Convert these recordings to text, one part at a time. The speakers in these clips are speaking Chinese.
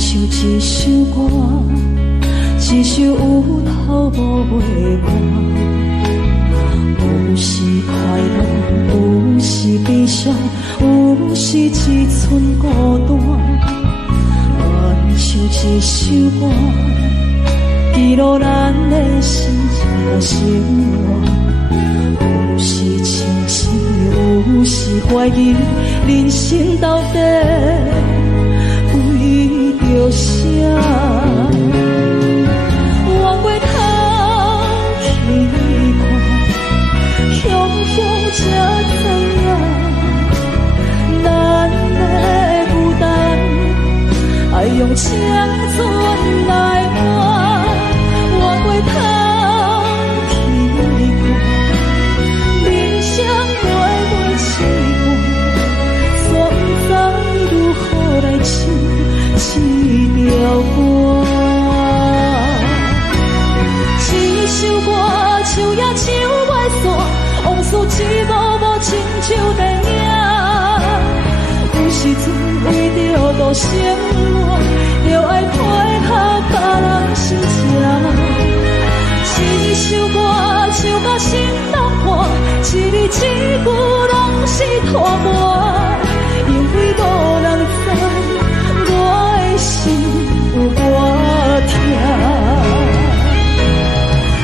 像一首歌，一首有头无尾歌。有时快乐，有时悲伤，有时一寸孤单。原像一首歌，记录咱的心情生活。有时清醒，有时怀疑，人生到底为着啥？往过头去看，雄雄才知影，咱的负担爱用青春来换。往过头去看，人生月月凄寒，煞不知如何来唱这条歌。一首歌唱也唱袂煞，往事一幕幕亲像电影。有时阵为着度生活，就爱配合别人心情。一首歌唱到心拢破，一字一句拢是拖磨，因为无人知我的心有多痛。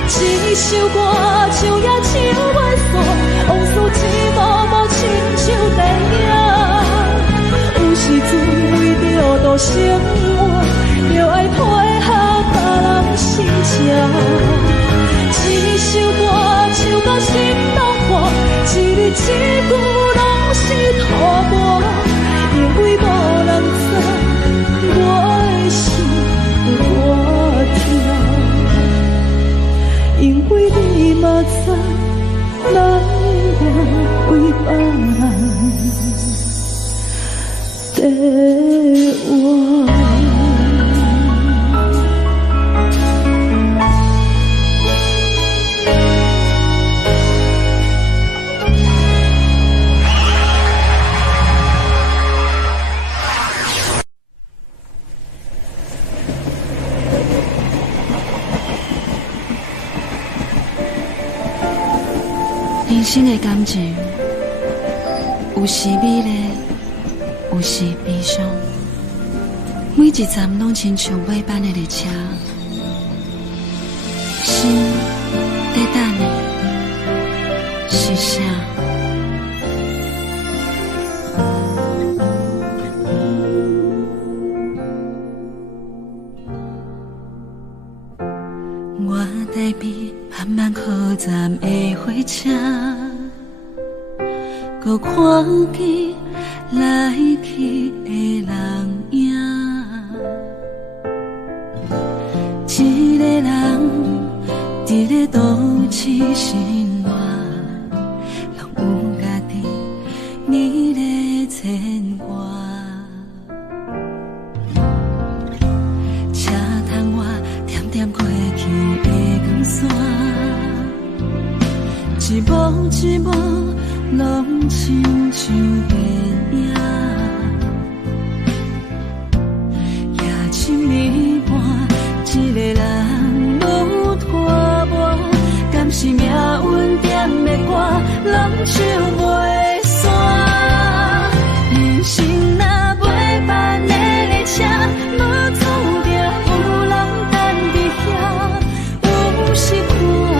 一首歌唱也唱袂煞，往事一幕幕亲像电影。有时阵为着度生活，就爱配合别人心情。一首歌唱到心拢破，一字一句拢是拖磨，因为无人知我的心有多痛。因为你嘛知，咱我为别人在我。人生的感情，有时美丽，有时悲伤。每一站拢亲像尾班的列车，心在等你，是啥？我台边慢慢靠站的火车，搁看见来去的人影。一个人伫咧都市生活，拢有家己你咧牵挂。车窗外点点过去的光线，一幕一幕拢亲像电影。夜深暝半，一个人愈拖磨，敢是命运点的歌，拢唱袂煞。人生若尾班的列车，无注定有人等伫遐。有时看看，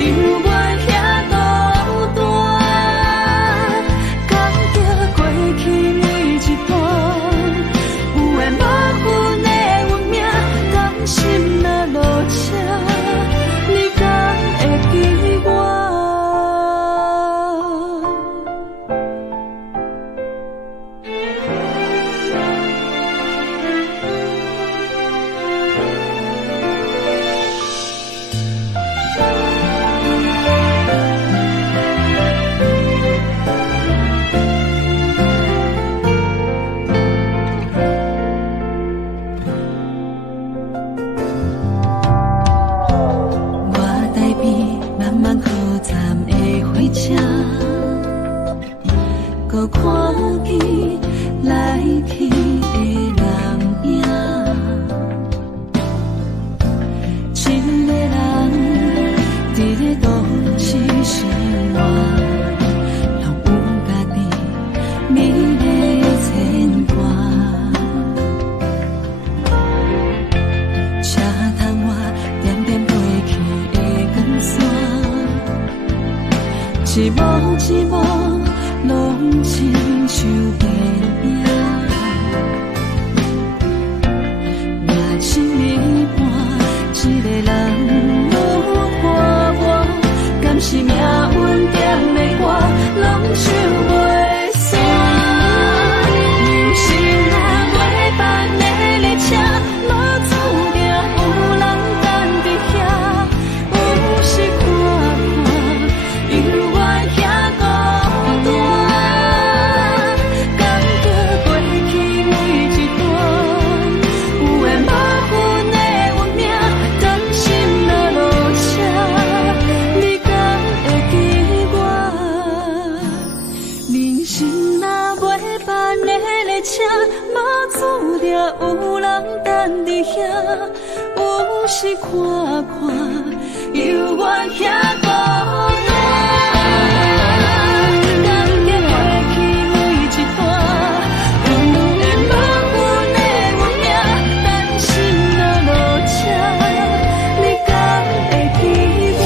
犹原遐孤单，感觉过去每一段，有缘无分的运命，甘心若落车，你敢会记我？我台边慢慢靠站的火车，搁看见来去的人影。生活，拢有家己美丽牵挂。车窗外点点飞去的光线，一幕一幕拢亲像电影。夜深暝半，一个人有伴我，敢是命运点的歌，拢唱袂煞。人生若袂办的列车，无注定有人等伫遐。有时看看，犹原遐孤单，感觉过去每一段，有缘无份的运命，担心若落车，你敢会记我？人生若袂办的列车，无注定有人等伫遐。有时看看，犹原遐孤单，感觉过去每一段，有缘无份的运命，担心若落车，你敢会记我？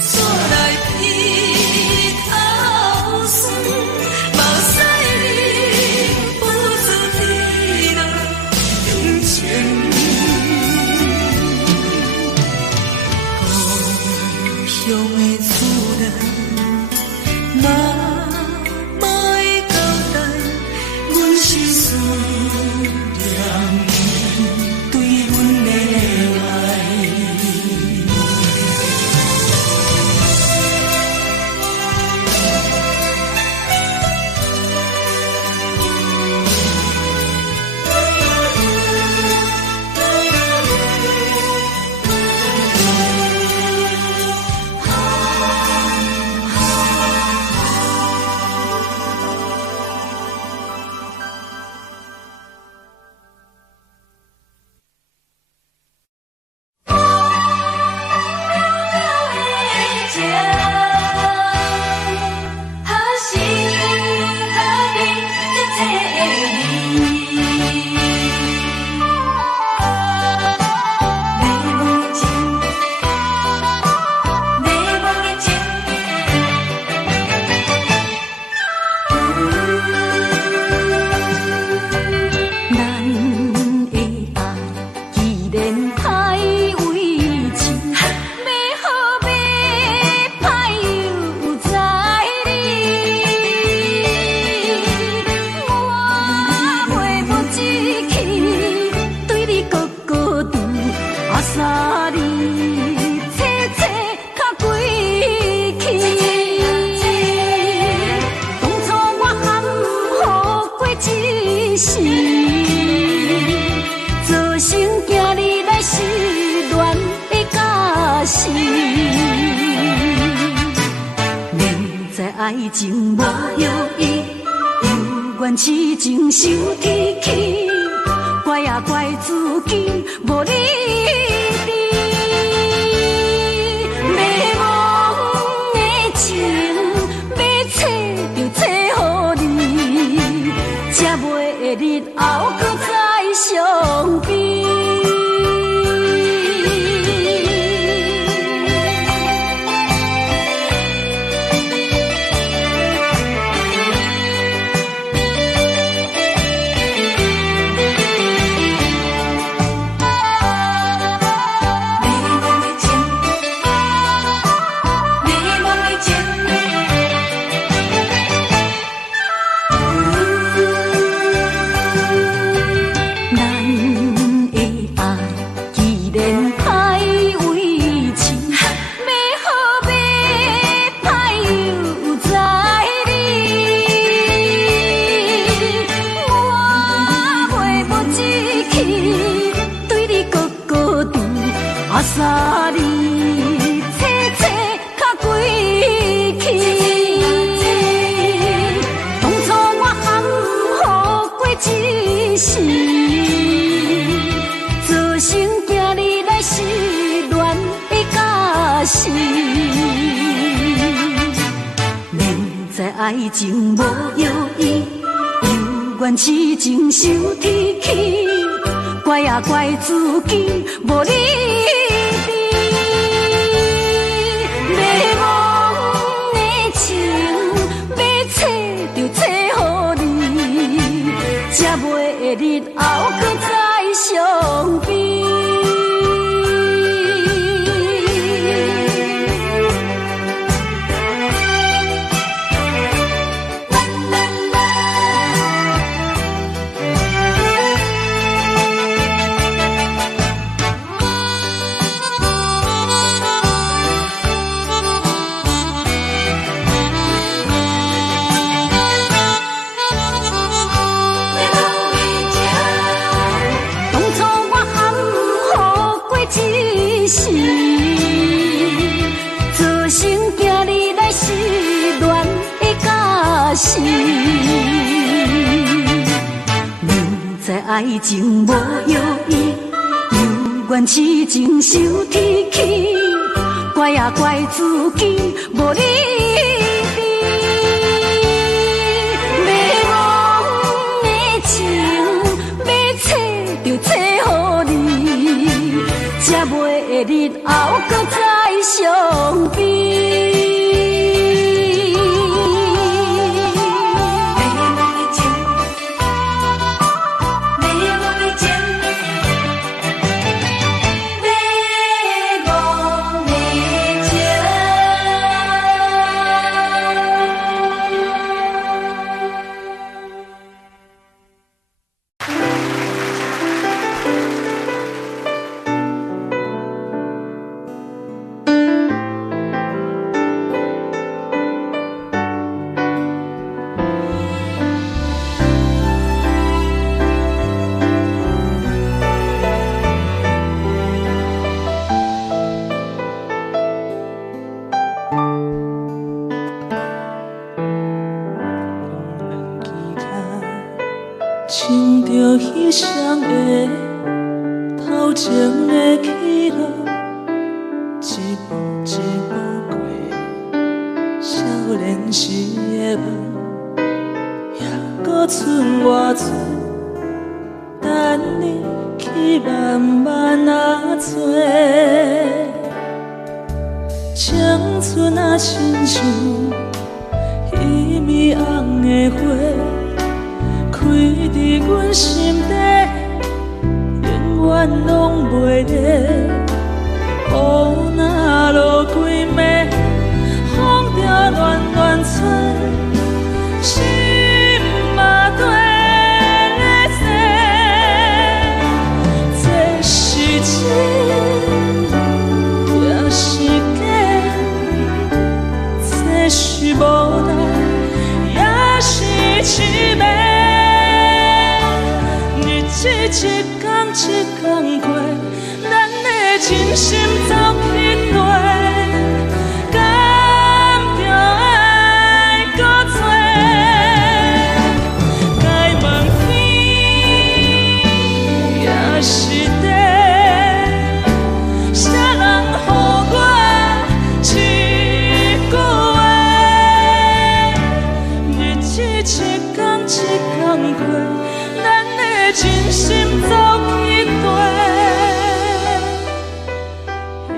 煞来鼻头酸，目屎忍不住滴落眼前。故乡的厝内，嘛嘛会交代，阮是思念伊对阮的爱。爱情无药医，犹原痴情受天气，怪也怪自己无理智。迷惘的情，要找就找予你，才袂日后搁再相比。三年切切较归去，当初我含糊过一世，造成今日来失恋的假死。明知爱情无药医，犹原痴情受天气，怪也怪自己无理。才袂日后搁再相比。造成今日来失恋的假死。明知爱情无药医，犹原痴情受天气，怪也怪自己无理智。迷惘的情，要找就找予你，才袂日后搁再伤悲。亲着彼双的头前的起落，一步一步过少年时的梦，还搁剩偌多，等你去慢慢找。青春啊，亲像一米红的花。开伫阮心底，永远拢袂离。雨若落几暝，风着乱乱吹，心嘛跟咧洗。这是真，也是假，这是无奈，也是凄美。一天一天过，咱的真心走去地，敢着爱搁多？该问天也是地，啥人予我一句话？日子一天一天过。真心走去地，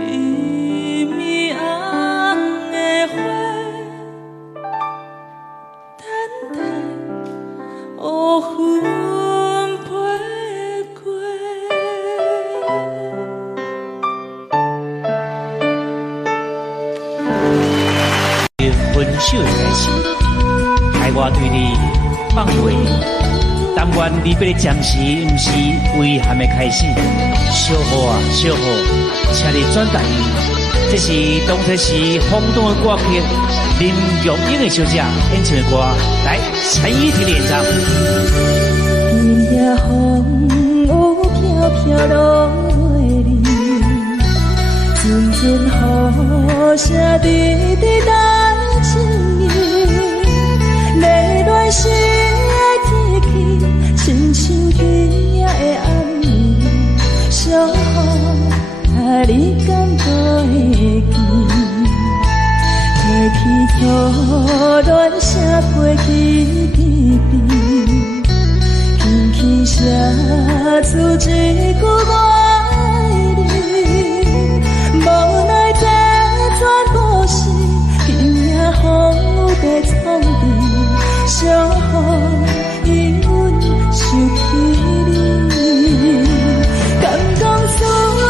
一米红的花，等待乌云飞过。分手的开始，害我对你放袂。但愿离别的暂时，不是遗憾的开始。小雨啊，小雨，请你转达伊。这是当初时轰动的歌曲，林玉英的小姐演唱的歌，来陈依婷的演唱。今夜风有飘飘落袂离，阵阵雨声滴滴等情意，泪乱时。亲像天野的暗暝，小雨啊，你敢不会记？提起雨乱声飞去边边，轻轻写出一句我爱你。无奈这段故事，今夜风在冲淡，小雨。想起你，敢讲思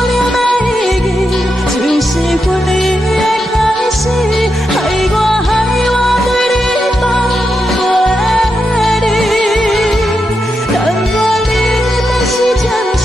念的意义，就是分离的开始，害我对你放袂离。但愿你若是暂时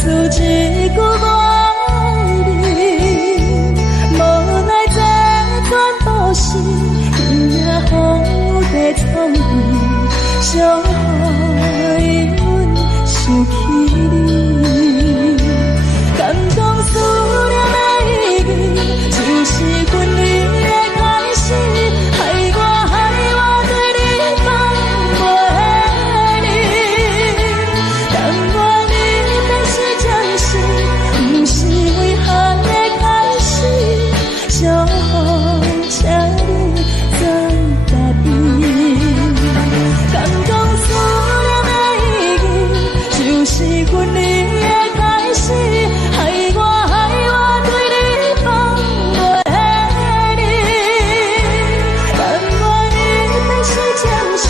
出一句我爱你，无奈这段都市，因也风雨地创意，伤害阮想起你，感动思念的意义，就是阮你的开始，害我对你放袂离，但愿你变是暂时，不是遗憾的开始，小雨请你再答应，感动思念的意义，就是阮你的开始，害我对你放袂离，但愿你变是暂时，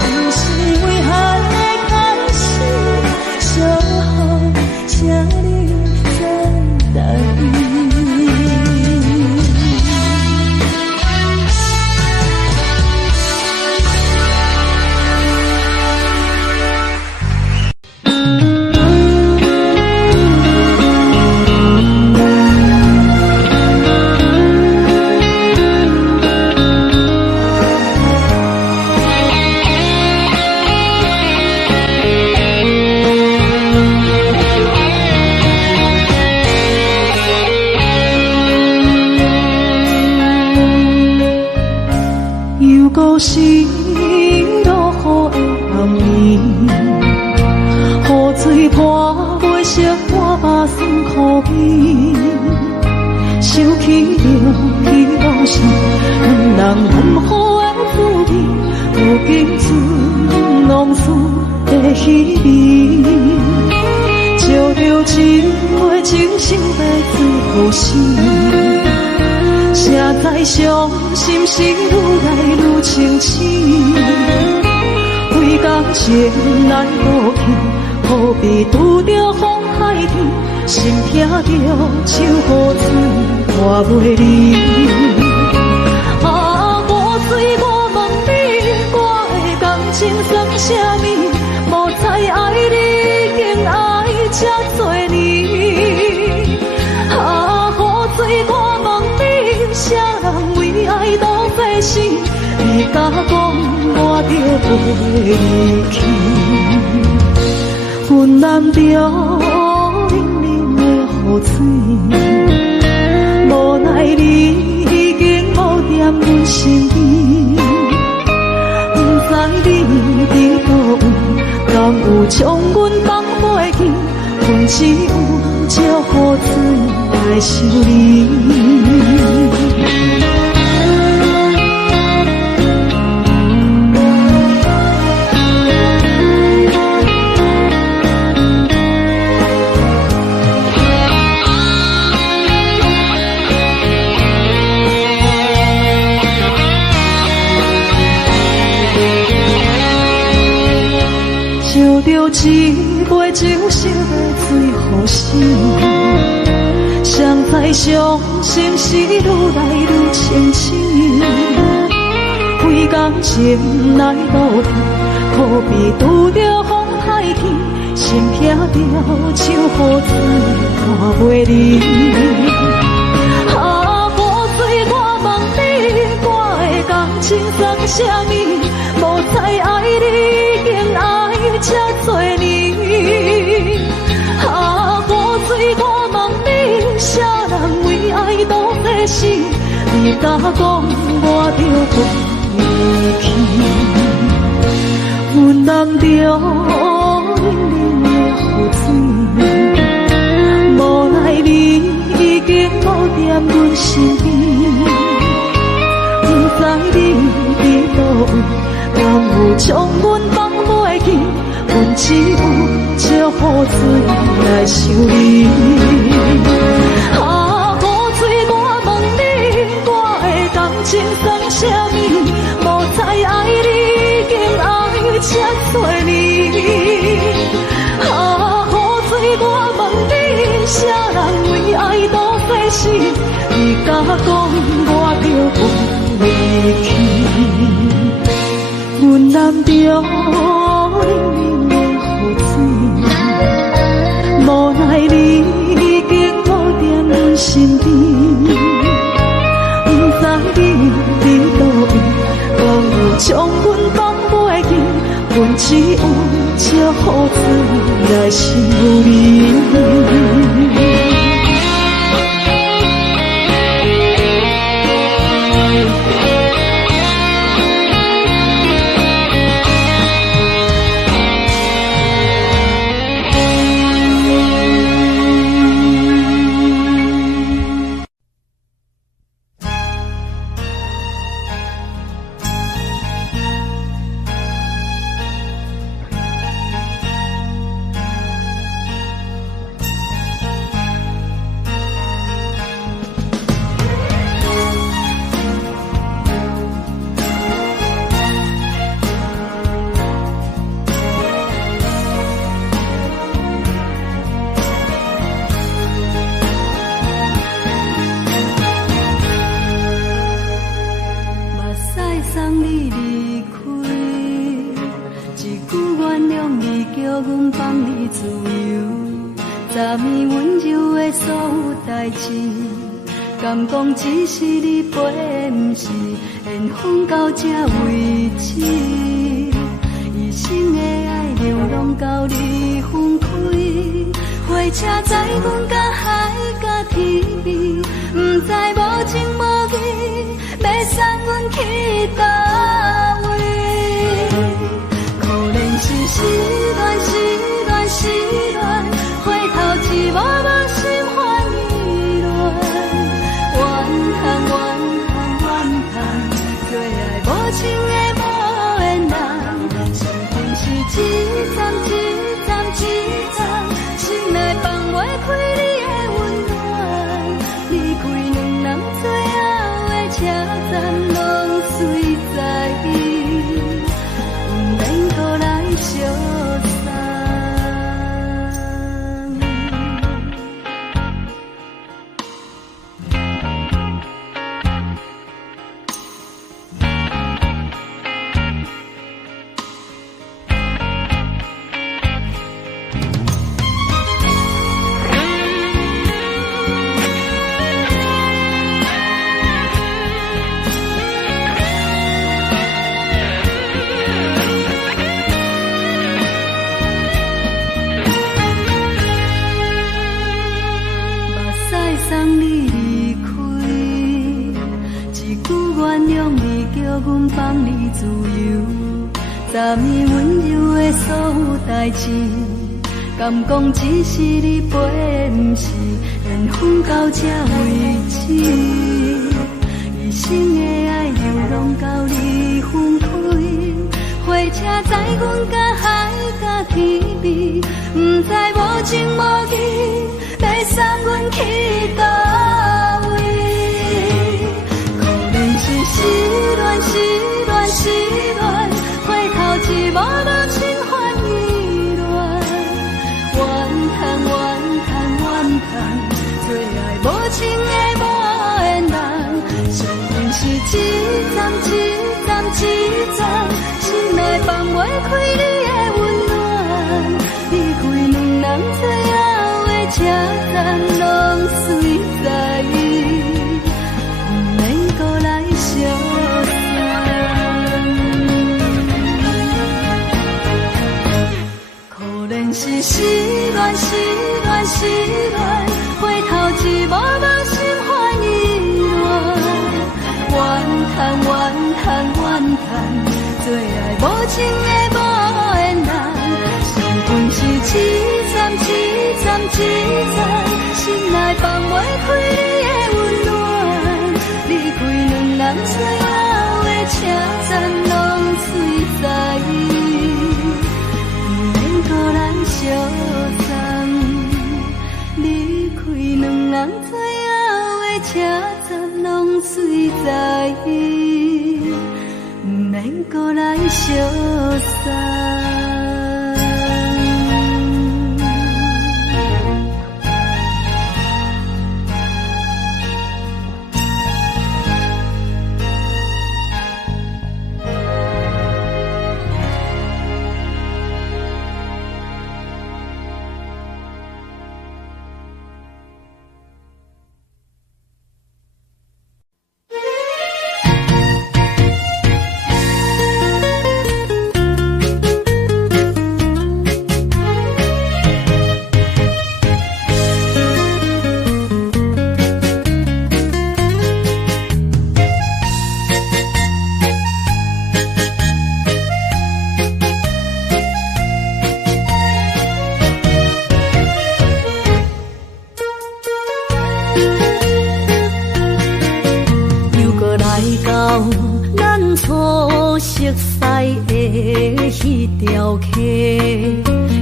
不是遗憾的开始，小雨请你再答应。又搁是落雨的暗暝，雨水泼袂湿我目酸苦味，想起着彼路上两人温好的滋味，如今只拢输在稀微，照着一月情深在最后时。谁知伤心事愈来愈清醒，为感情来倒去，何必拄着风海天，心痛着手雨水拖袂离。啊，雨水我问你，我的感情算啥物？无再爱你，竟爱这多年。啊，雨水我问你，啥人为爱都费心？你甲讲我着袂离去，云南着冷冷的雨水，无奈你已经无踮阮身边，不知你伫倒位，敢有将阮放袂记？阮只有借雨水来想你。照着一杯酒烧在最后时，谁知伤心事愈来愈清醒，为感情来倒去，何必拄着风海天，心痛着手雨水拖袂离。啊，雨水我问你，我的感情算啥物？无再爱你，竟爱这多年。啊，雨水我问你，啥人为爱都费心？你甲讲我着袂离去，云南着冷冷的雨水，无奈你已经无踮阮身边，不知你伫倒位，敢有将阮放袂记？阮只有借雨水来想你。啊，雨水我问你，我的感情算啥物？无再爱你，竟爱这多年。啊，雨水我问你，啥人为爱都费心？你甲讲我着袂离去，云南着冷冷的雨水，无雨水来想你。敢讲只是你陪，不是缘分到这为止。一生的爱流浪到你分开，火车载阮甲海甲天边，不知无情无义，要送阮去倒位？可能是失恋，失恋，失恋，回头一幕幕心烦意乱。怨叹，最爱无情的无缘人，相逢是一站一站一站，心内放袂开你的温暖。离开两人最后的车站，拢随在伊，不免搁来相送。昨暝温柔的所有代志，敢讲只是你陪，不是缘分到这为止。一生的爱流浪到你分开，火车载阮甲海甲天边，不知无情无义，要送阮去倒位？可能是失恋，失恋，失恋。一幕幕心烦意乱，怨叹，最爱无情的无缘人，相逢是一站一站一站，心内放袂开你的温暖。离开两人最后的车站，拢随在伊，不免搁来相送。是失恋，失恋，失恋，回头一幕幕心烦意乱。怨叹，最爱无情的无缘人，相逢是一站一站一站，心内放袂开你的温暖。离开两人最后的车站，拢随在伊，不免搁来相送。离开两人最后的车站，拢随在伊，不免搁来相送。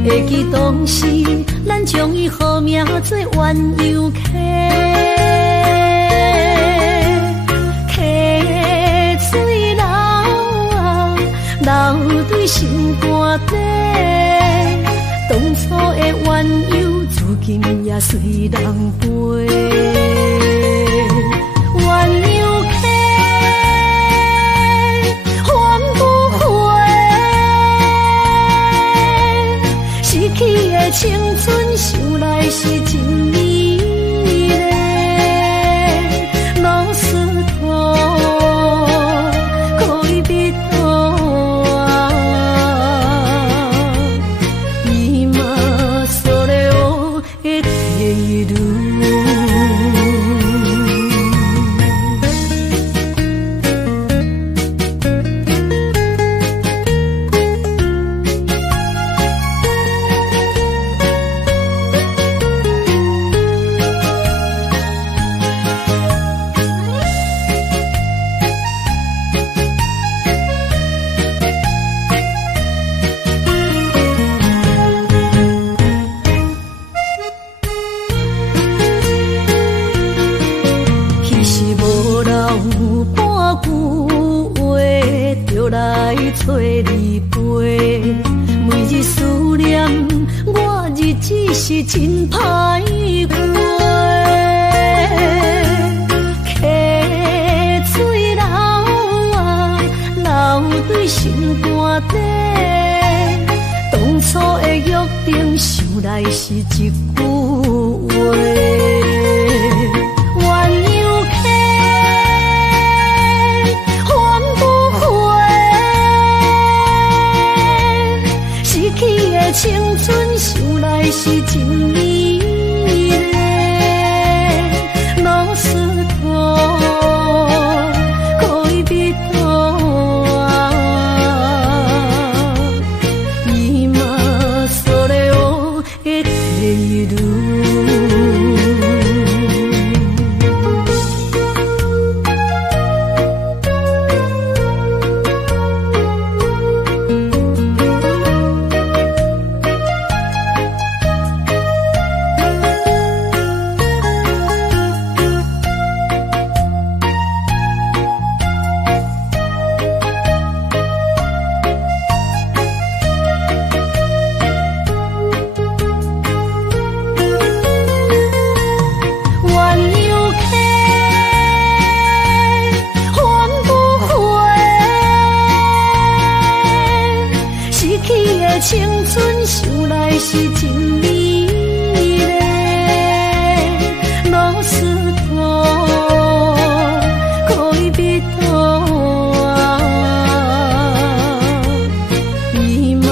会记当时，咱将伊好名做鸳鸯溪，溪水流啊，流对心肝底。当初的鸳鸯，至今也随人陪。鸳鸯溪，还不回。失去的青春，想来是真美丽。老师徒，可以别途啊，伊嘛所了的地路。找你陪，每日思念，我日子是真歹过。溪水流啊，流对心肝底。当初的约定，想来是一句话。青春想来是真美丽，老师徒，可以别途啊，伊嘛所了的地路。青春想来是真美丽，老师徒，可以别途啊，伊嘛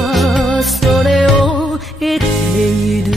所了的地路。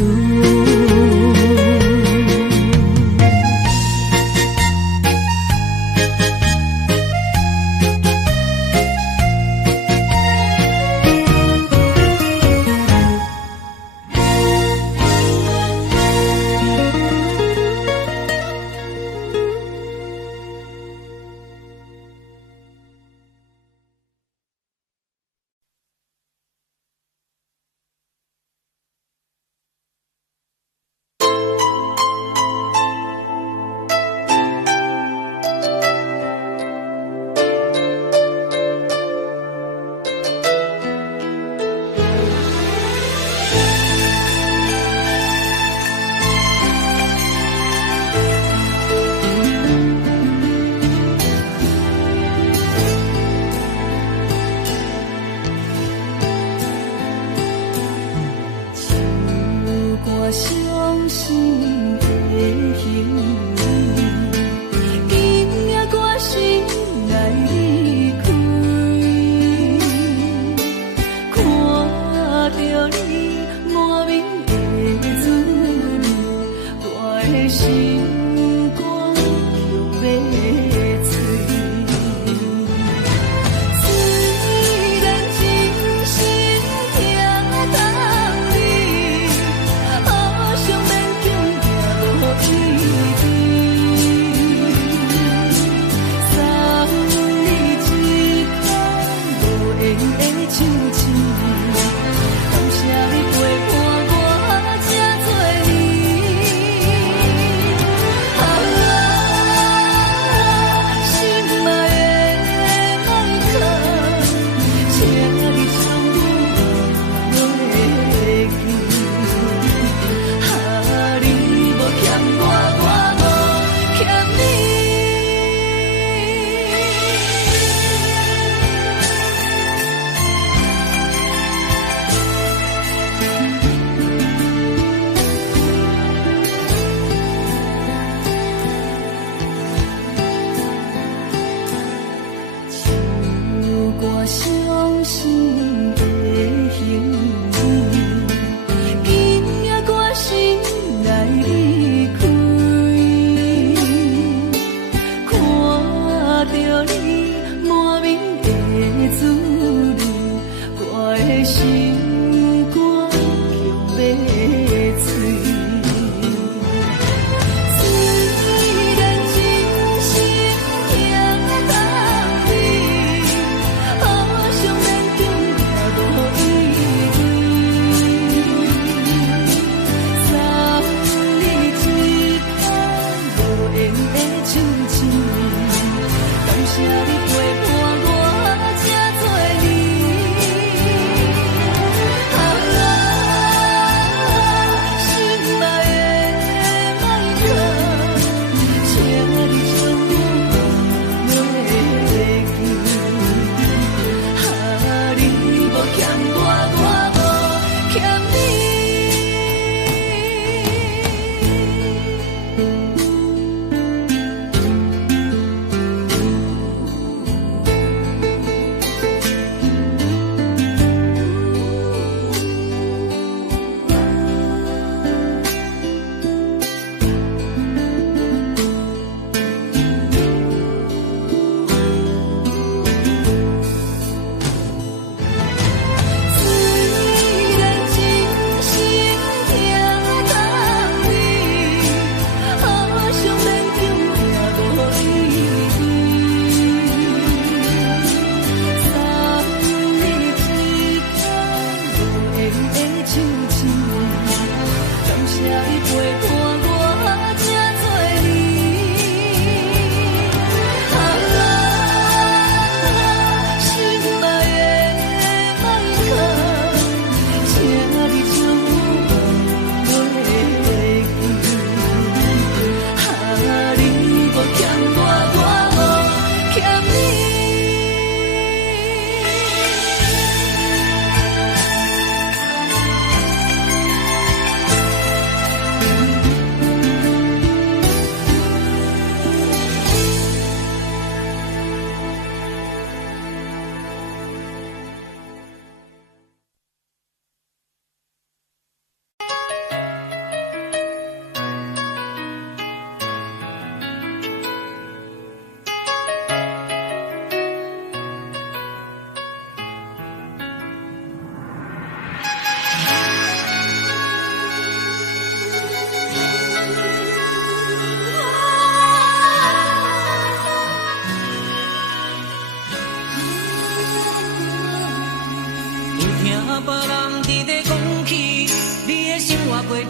活过着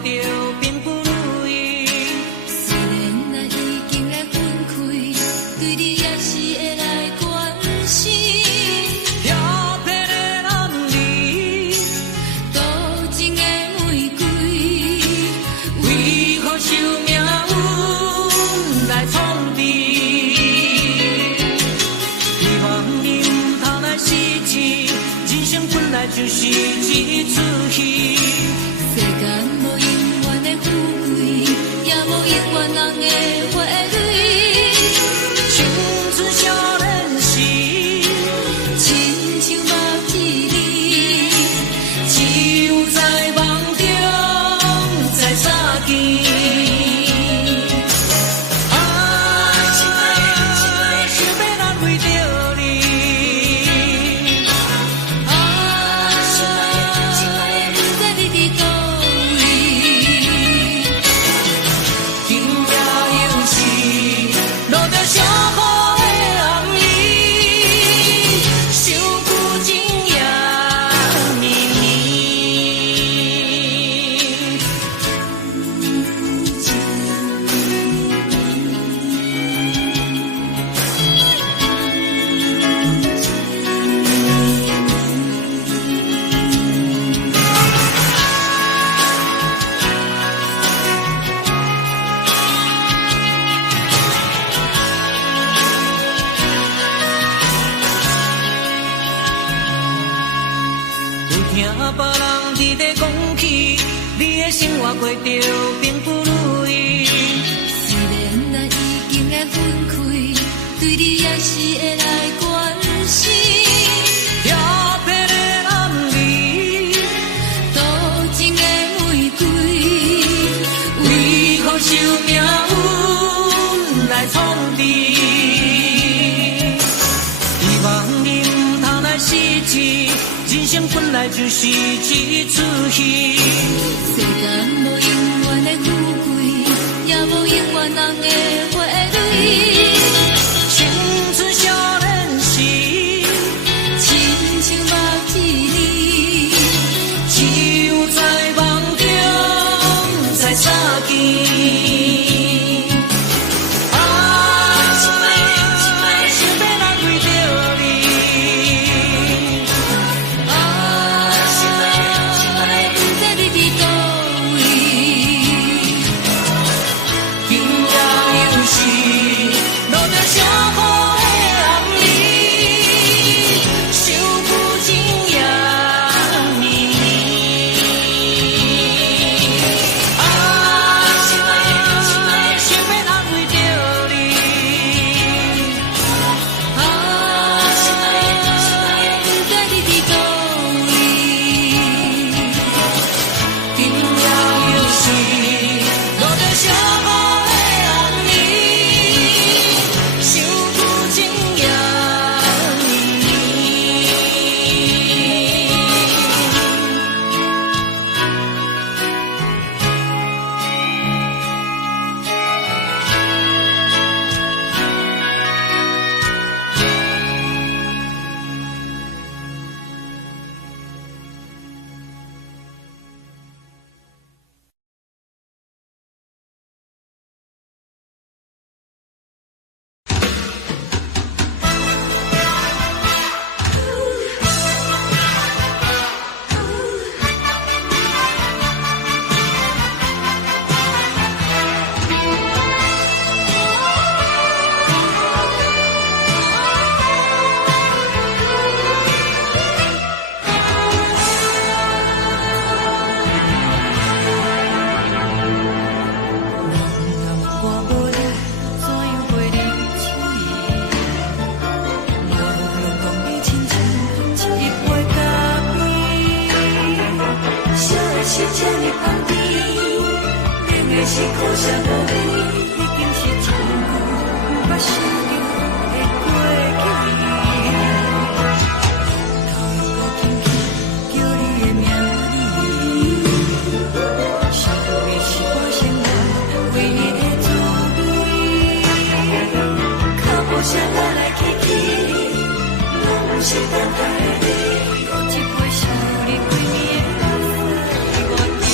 并不如意。虽然咱已经来分开，对你也是会来关心。漂泊的男儿，多情的玫瑰，为何受命运来创治？希望你唔通来失志，人生本来就是一出戏。世间无永远的富贵，也无永远人的花蕊。青春少年时，亲像目睭里，只有在梦中才相见。生活过着并不如意，虽然咱已经会分开，对你也是会来关心。漂泊的男儿，多情的玫瑰，为何受命运来创治？希望你唔通来失志，人生本来就是一出戏。世间无永远的富贵，也无永远人的花蕊。青春少年时，亲像目睭里，只有在梦中才相见。是苦涩无味，已经是一句不想着的过去。头一个听见叫你的名字，想的是我心内唯一的滋味。脚步声来来去去，拢是等待你，一杯想你几年的泪，我等你。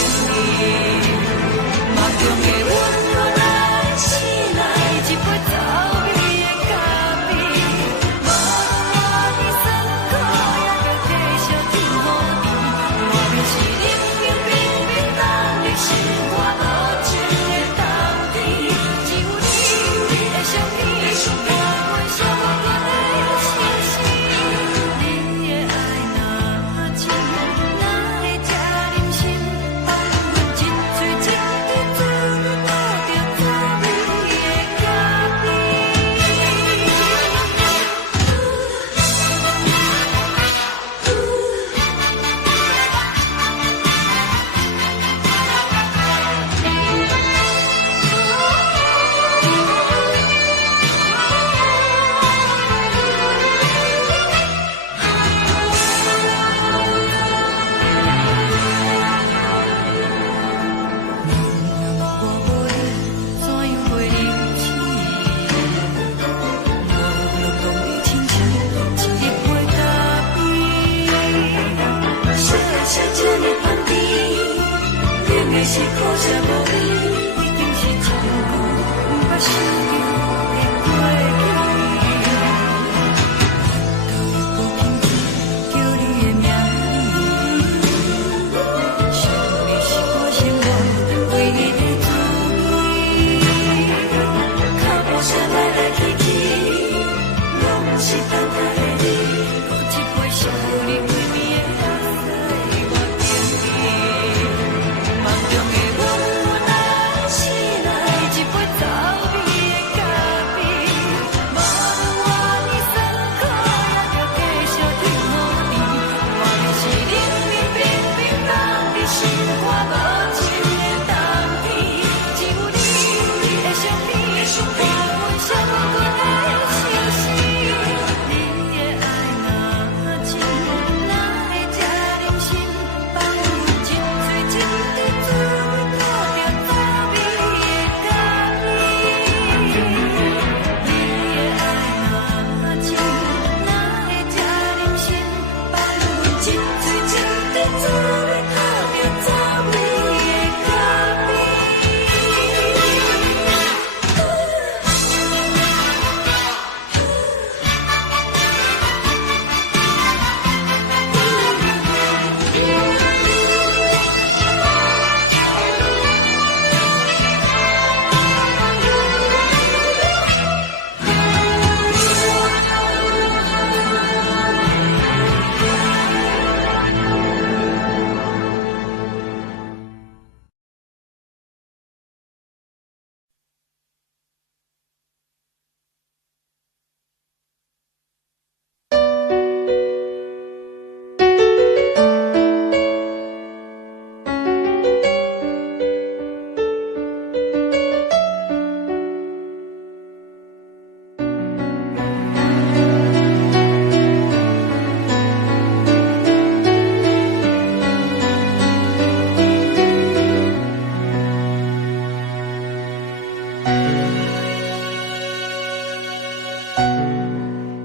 的是苦涩无味，已经是残酷，不捌想着的过去。都会忘记叫你的名字，想的是我生活唯一的滋味。脚步声来来去去，拢是等待的你，搁一杯烧你为眠的泪水我点滴。梦中的我来醒来，一杯走味的咖啡，无论我呢酸苦，也着继续甜予你。我的是冷冷冰冰放伫心肝无情的冬天，只有你的相片，伴阮寂寞过的相思。你的爱若真，哪会这忍心放阮一嘴一滴滋味，喝着走味的咖啡？你的爱若真，哪会这忍心放阮一嘴一滴滋味，喝着走味的咖啡？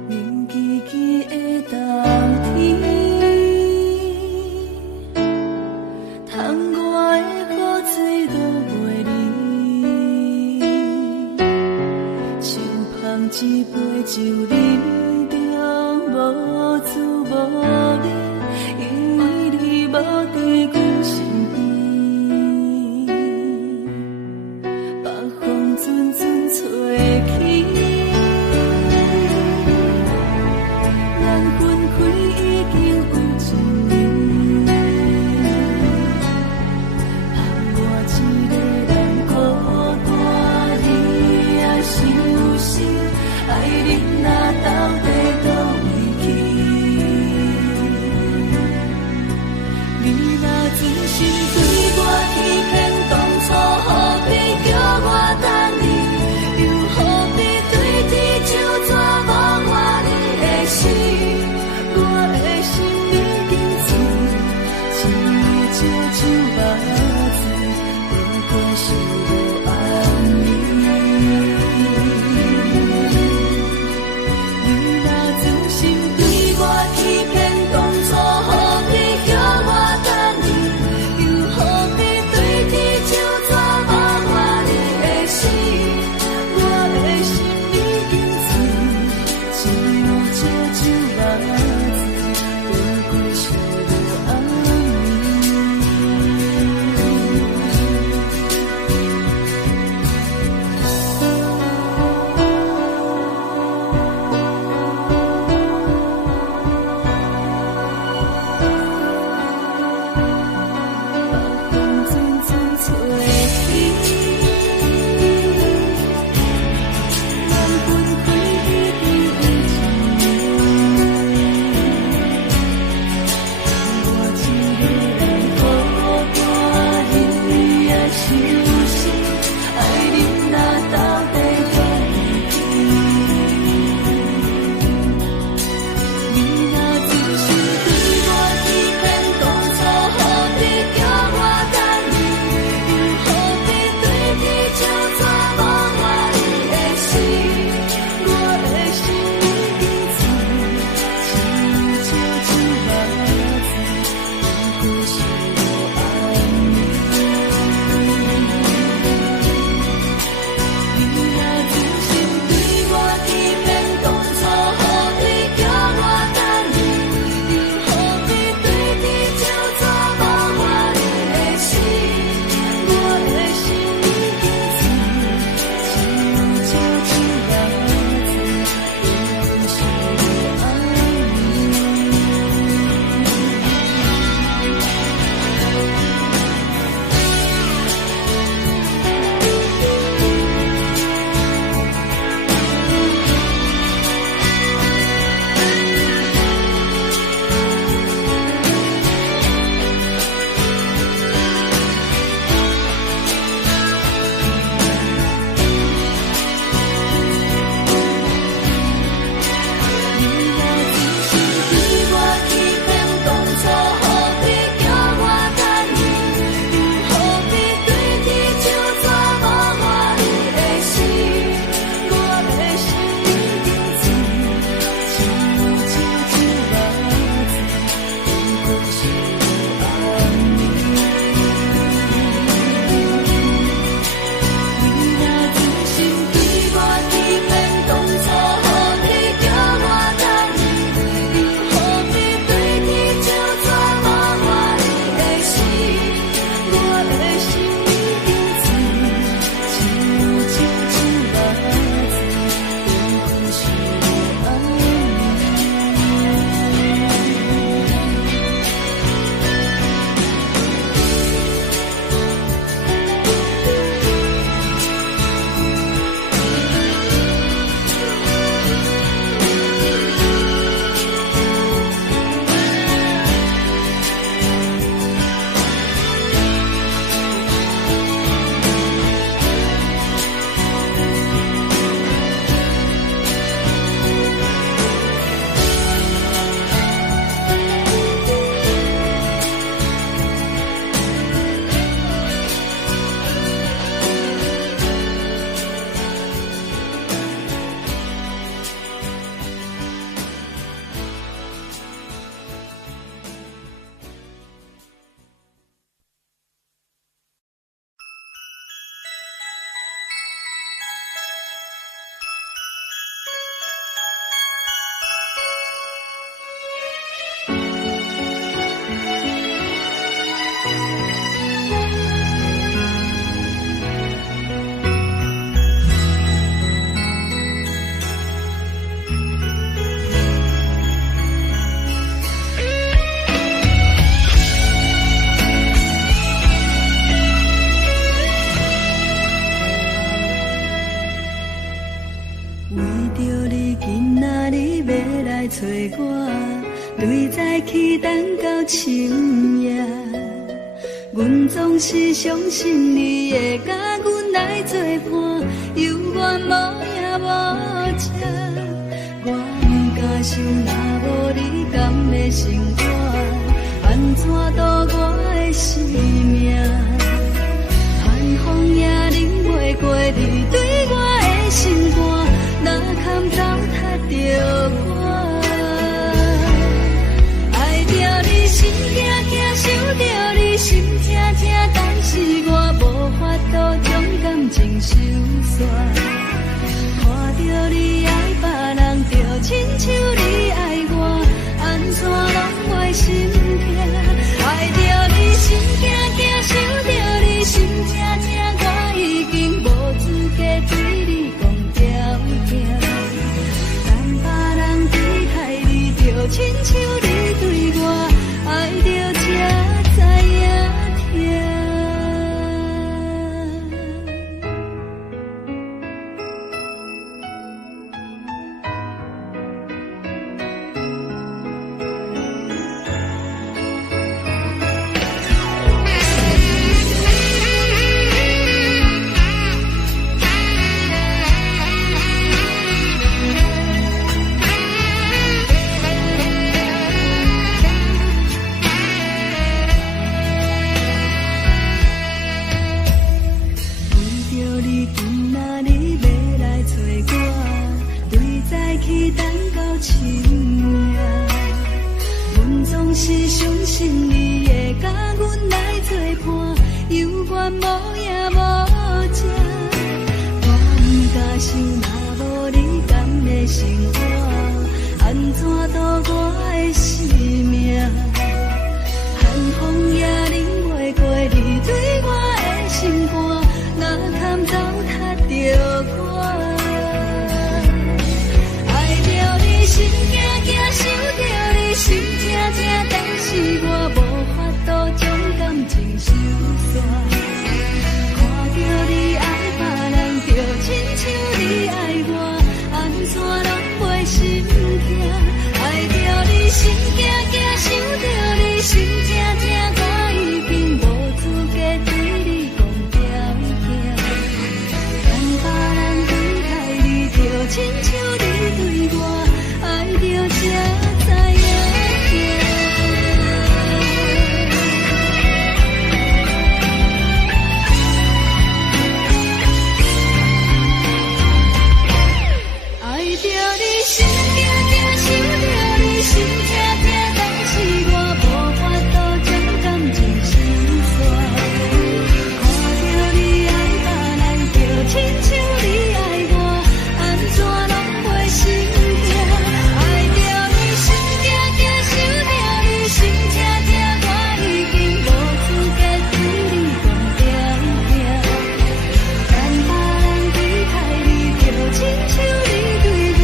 冷叽叽的冬天，窗外的雨水落袂离，像捧一杯酒饮中无滋无味，因为你无伫阮身边，北风阵阵吹起。咱分开已经有一年，盼我一个人孤单，你也伤心，爱你若对早起等到深夜，阮总是相信你会甲阮来作伴，犹原无影无迹。我不敢想，若无你甘的生活，安怎度我的生命？寒风也忍袂过你对我的心肝，哪堪糟蹋着我？爱着你心惊惊，想着你心痛痛，但是我无法度将感情收煞。看着你爱别人，就亲像你爱我，安怎拢会心痛？爱着你心惊惊，想着你心痛痛，我已经无资格对你讲条件。等别人对待你，就亲像你对我，爱着才知影痛。是相信你会甲阮来作伴，犹原无影无迹。我不敢想，若无你甘的生活，安怎度我的生命？寒风也忍袂过你对我的心肝，哪堪糟蹋着我？爱着你心惊惊，想着你心痛痛，但是我无法度将感情收煞。看着你爱别人，就亲像你爱我，安怎拢袂心痛？爱着你心惊惊，想着你心痛痛，我已经无资格对你讲条件。等别人对待你，就亲像你对我，爱着才知影。心惊惊，想着你心痛痛，但是我无法度将感情收煞。看着你爱别人，就亲像你爱我，安怎拢袂心痛？爱着你心惊惊，想着你心痛痛，我已经无资格对你讲条件。等别人对待你，就亲像你对我。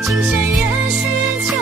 今生也许就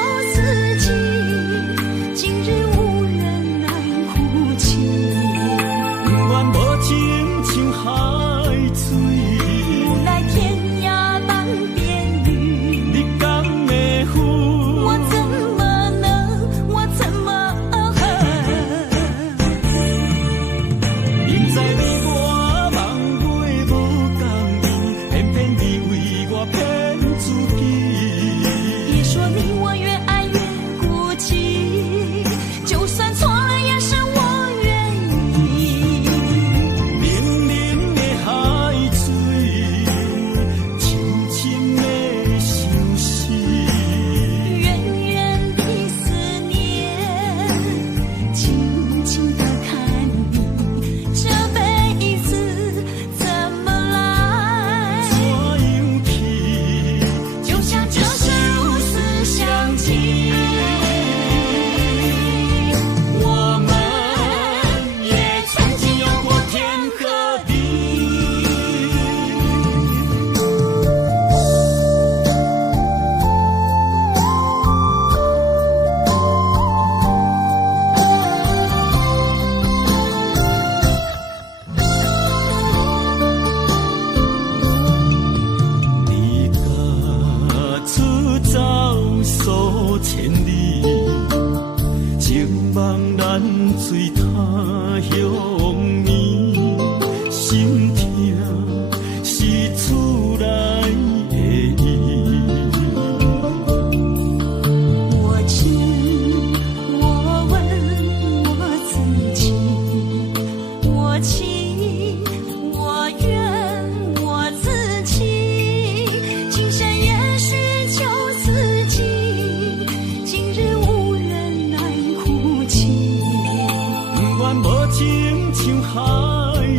心像海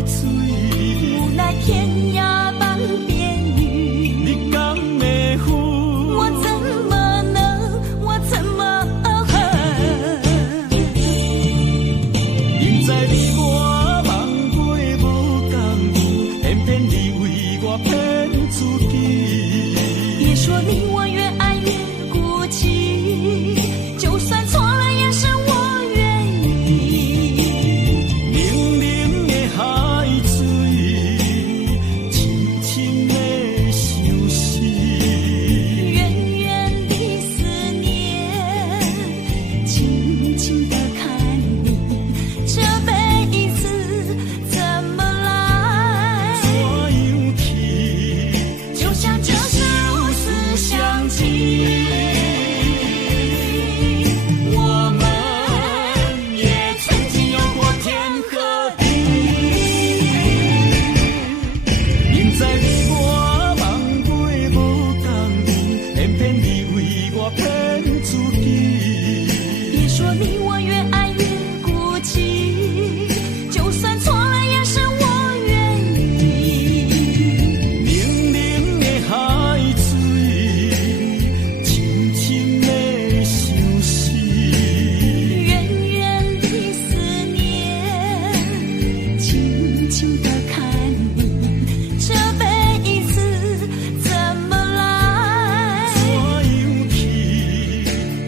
水，无奈天涯半边雨，你敢会负？我怎么能，我怎么恨？明知你我梦过无共步，偏偏你为我骗自己。别说你我越爱越孤寂，就算错了也是我愿意。冷冷的海水，深深的相思。远远的思念，轻轻地看你，这辈子怎么来？怎样去？就像这是如此相契。我们也曾经有过天和地，明知你我梦过无共步，偏偏你为我骗自己。别说你我越爱越孤寂，就算错了也是我愿意。冷冷的海水，深深的相思。远远的思念，轻轻地看你，这辈子怎么来？怎样去？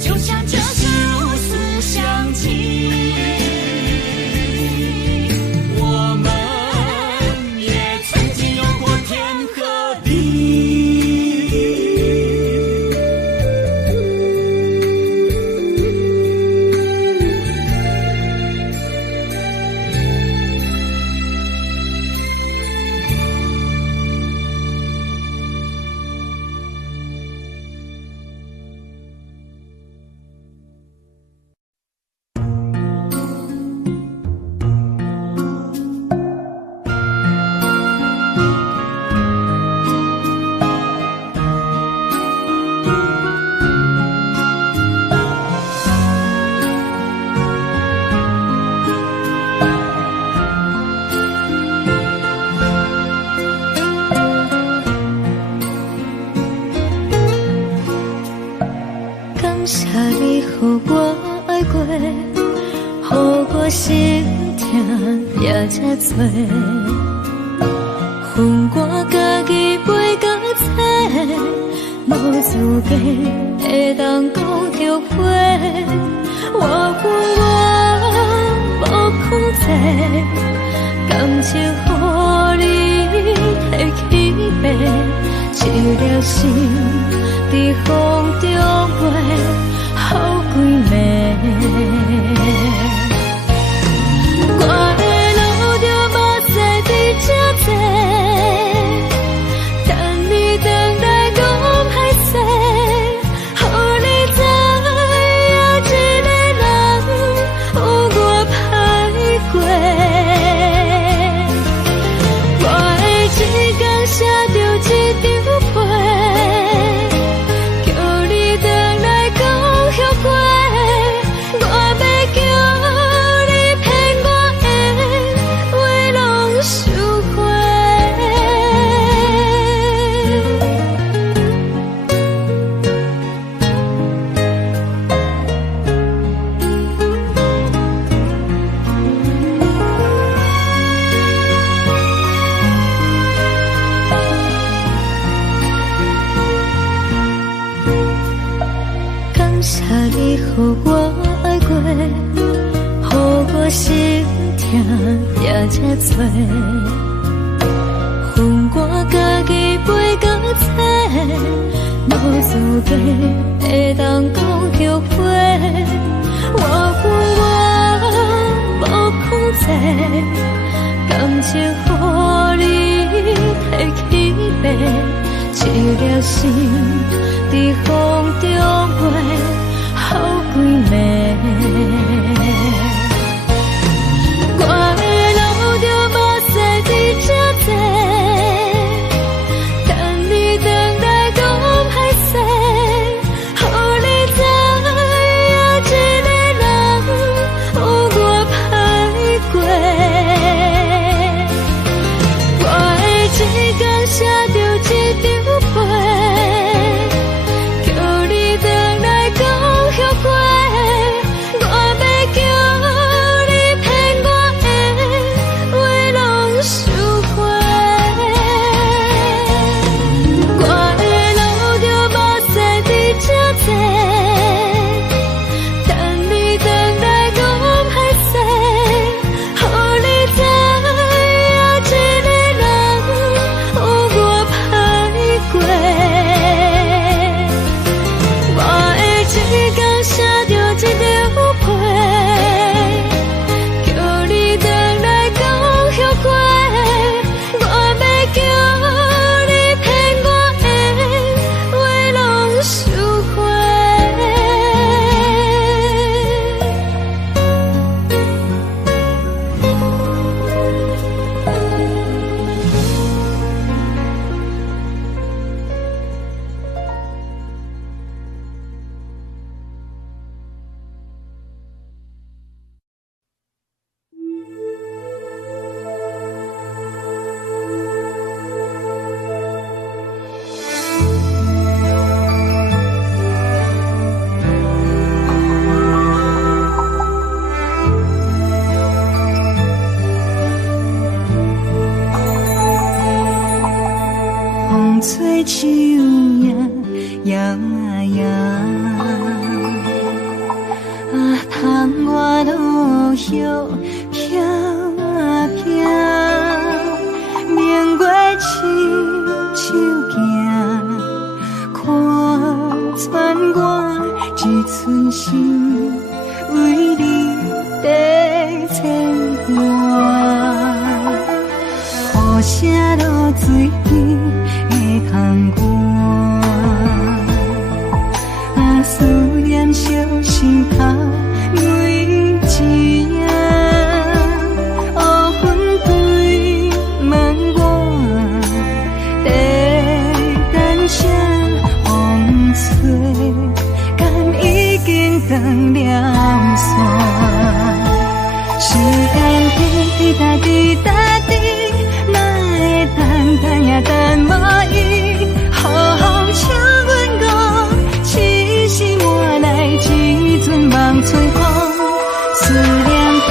就像这是如此相契。我们也曾经有过天和地。感谢你，予我爱过，予我心痛也这多。恨我家己袂到切，无资格会当讲着话。我无控制，感情予你提起白，一粒心在风中飞，好几暝。我的路着目屎在这多，等你回来讲歹势，予你知影一个人有我歹过。我的一天写着一张被，叫你回来讲后悔。我要叫你骗我的话拢收回。感谢你，予我爱过，予我心痛也这多。恨我家己袂到切，无资格会当讲着话。我无控制，感情予你提起白，一粒心在风中飞，好几暝。我的路着目屎在这多，等你回来讲歹势，予你知影一个人有我歹过。风吹树叶摇摇，窗外落叶飘飘，明月亲手行，看穿我一寸心，为你在牵挂，雨声落水边的窗外，思念烧心头。每一夜，乌云对问我，在等啥风吹，敢已经断了线。时间滴答滴答滴，哪会等也等无伊，雨风请阮讲，痴心换来一阵梦吹风。思念滴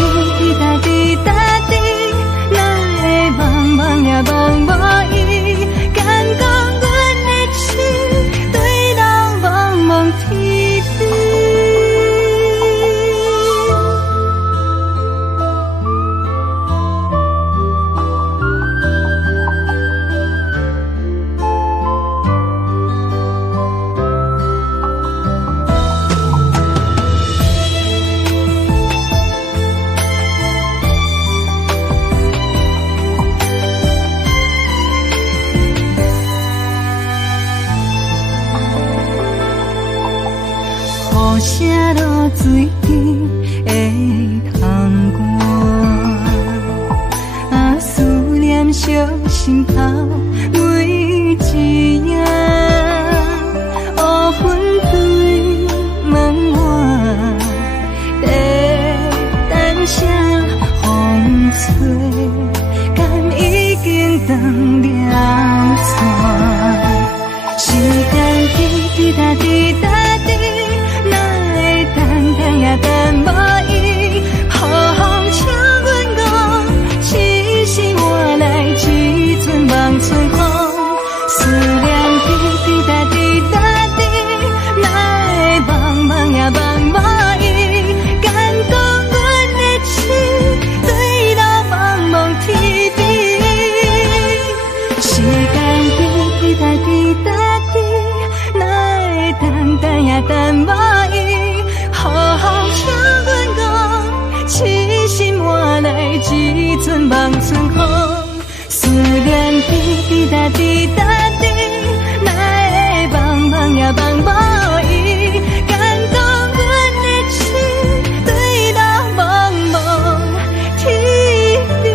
答滴答滴，哪会茫茫也茫无伊，敢讲阮的情对人茫茫天边。雨声落水边的窗外，思念烧心头每一夜，乌云对问我，在等啥风吹，敢已经断了线。时间滴滴答滴答滴，等也等无伊，雨风请阮讲，痴心换来一阵梦春风。思念滴滴答滴答滴，哪会茫茫也茫无伊，敢讲阮的情对人茫茫天边。时间滴滴答滴答滴，哪会等也等无伊。雨风请阮讲，痴心换来一阵梦春风。思念滴滴答滴答滴，哪会茫茫也茫无伊，敢讲阮的情对人茫茫天边。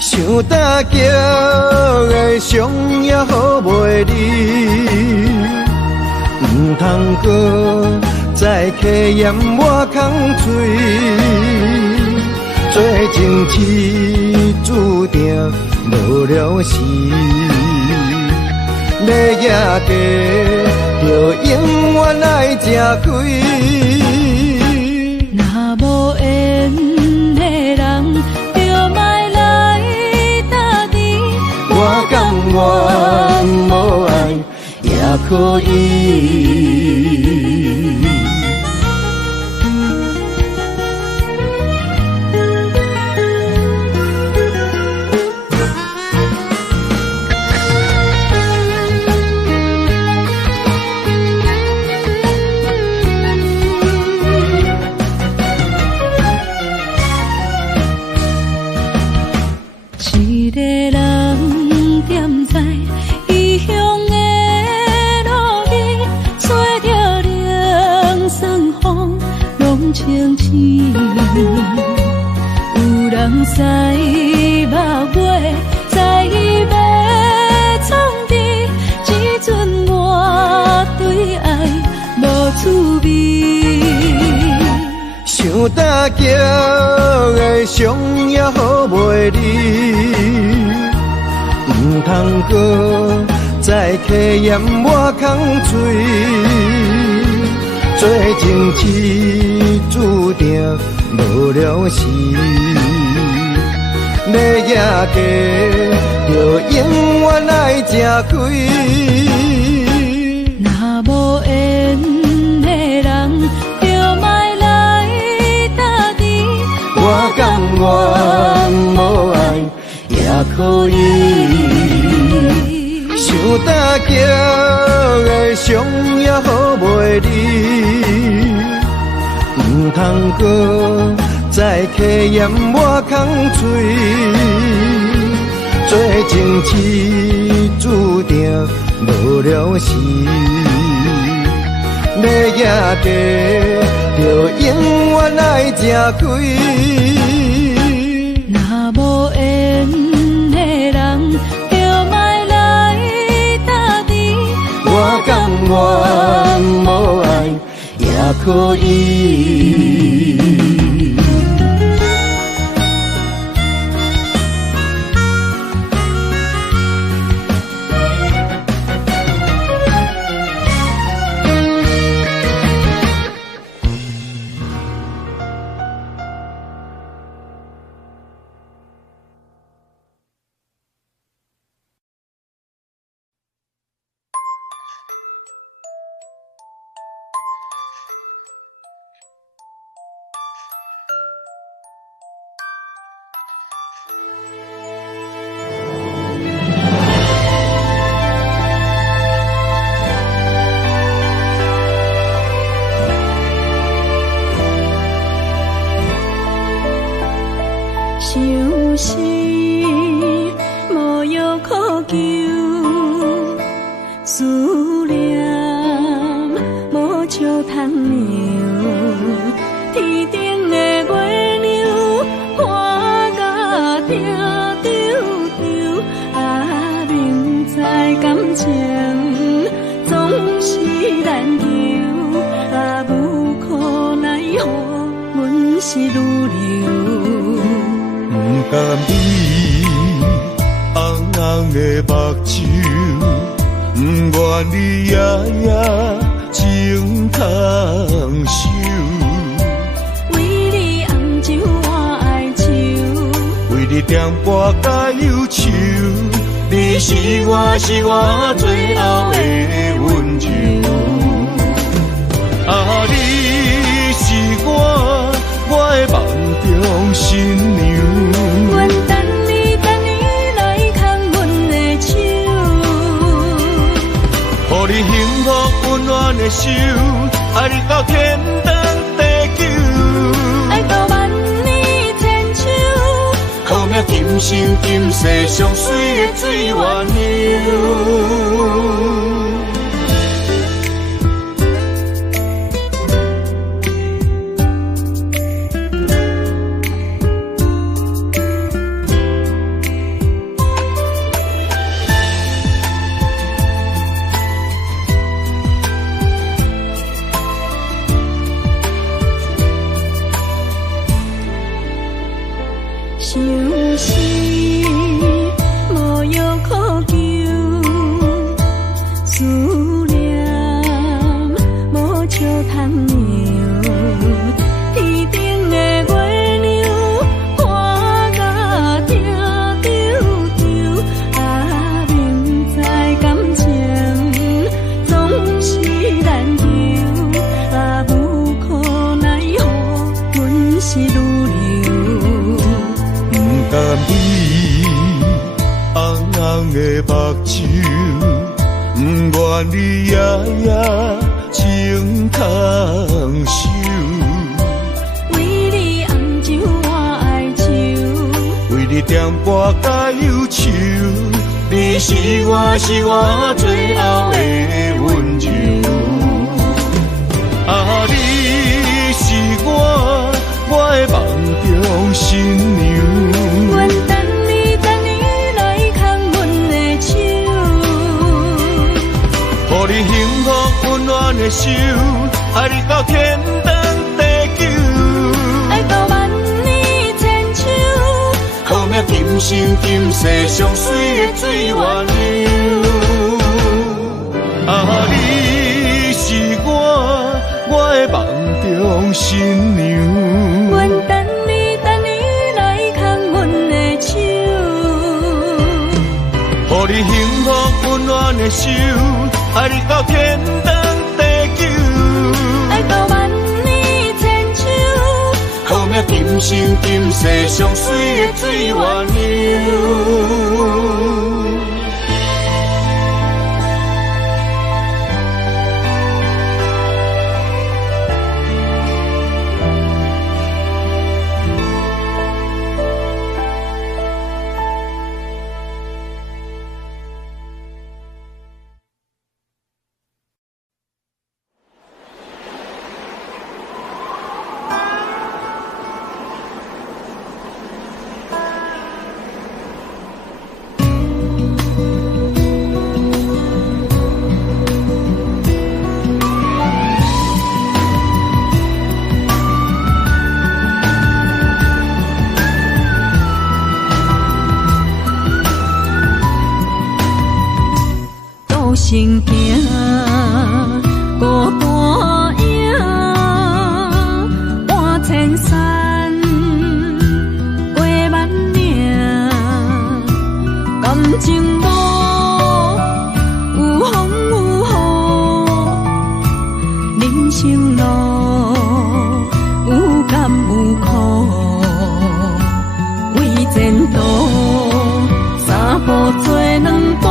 想搭桥的伤也好袂离，唔通搁再客嫌我空嘴，做情痴注定无了时，要举家就永远爱吃亏。若无缘的人，就莫来可以。一个人踮在异乡的路边，吹着凉爽风，拢清醒。有人使目尾，在要创治，只准我对爱无滋味。想搭桥的伤也好袂离，唔通搁再客嫌我空嘴，做情痴注定无了时。要夜家就永远爱吃亏，若无缘的人，就莫来打滴。我甘愿无爱也可以。想搭桥的伤也好袂离，唔通搁再客嫌我空嘴，做情痴注定无了时。要夜家就永远爱吃亏，若无缘的人，就莫来打滴。我甘愿无爱也可以。想是无药可救，思念无笑通描。天顶的月亮看甲定丢丢，啊，明知感情总是难求，啊，无可奈何，阮是女流。不甘伊红红的目睭，不愿你夜夜情通守。为你红酒换哀愁，为你点歌甲忧愁，你是我最后的温柔。啊，你是我的梦中新娘。阮等你来牵阮的手，予你幸福温暖的手，爱你到天长地久，爱到万年千秋，好命今生今世上水的水源流。想是无药可救，思念无笑通描。天顶的月亮看甲定丢丢，啊，明知感情总是愈流。不甘你红红的目睭，不愿你夜夜情通守。为你红酒我爱酒，为你点歌甲忧愁，你是我最后的温柔。啊，你是我的梦中新娘。阮等你来牵阮的手，予你幸福温暖的手，爱你到天长地久，爱到万年千秋。好命今生今世上水的水源流。啊，你是我的梦中新娘。阮等你来牵阮的手，予你幸福温暖的手，爱你到天长地久，爱到万年千秋。好命今生今世上水的水源流。行行孤单影，半千山过万岭，感情无有风有雨，人生路有甘有苦，为前途三步做两步。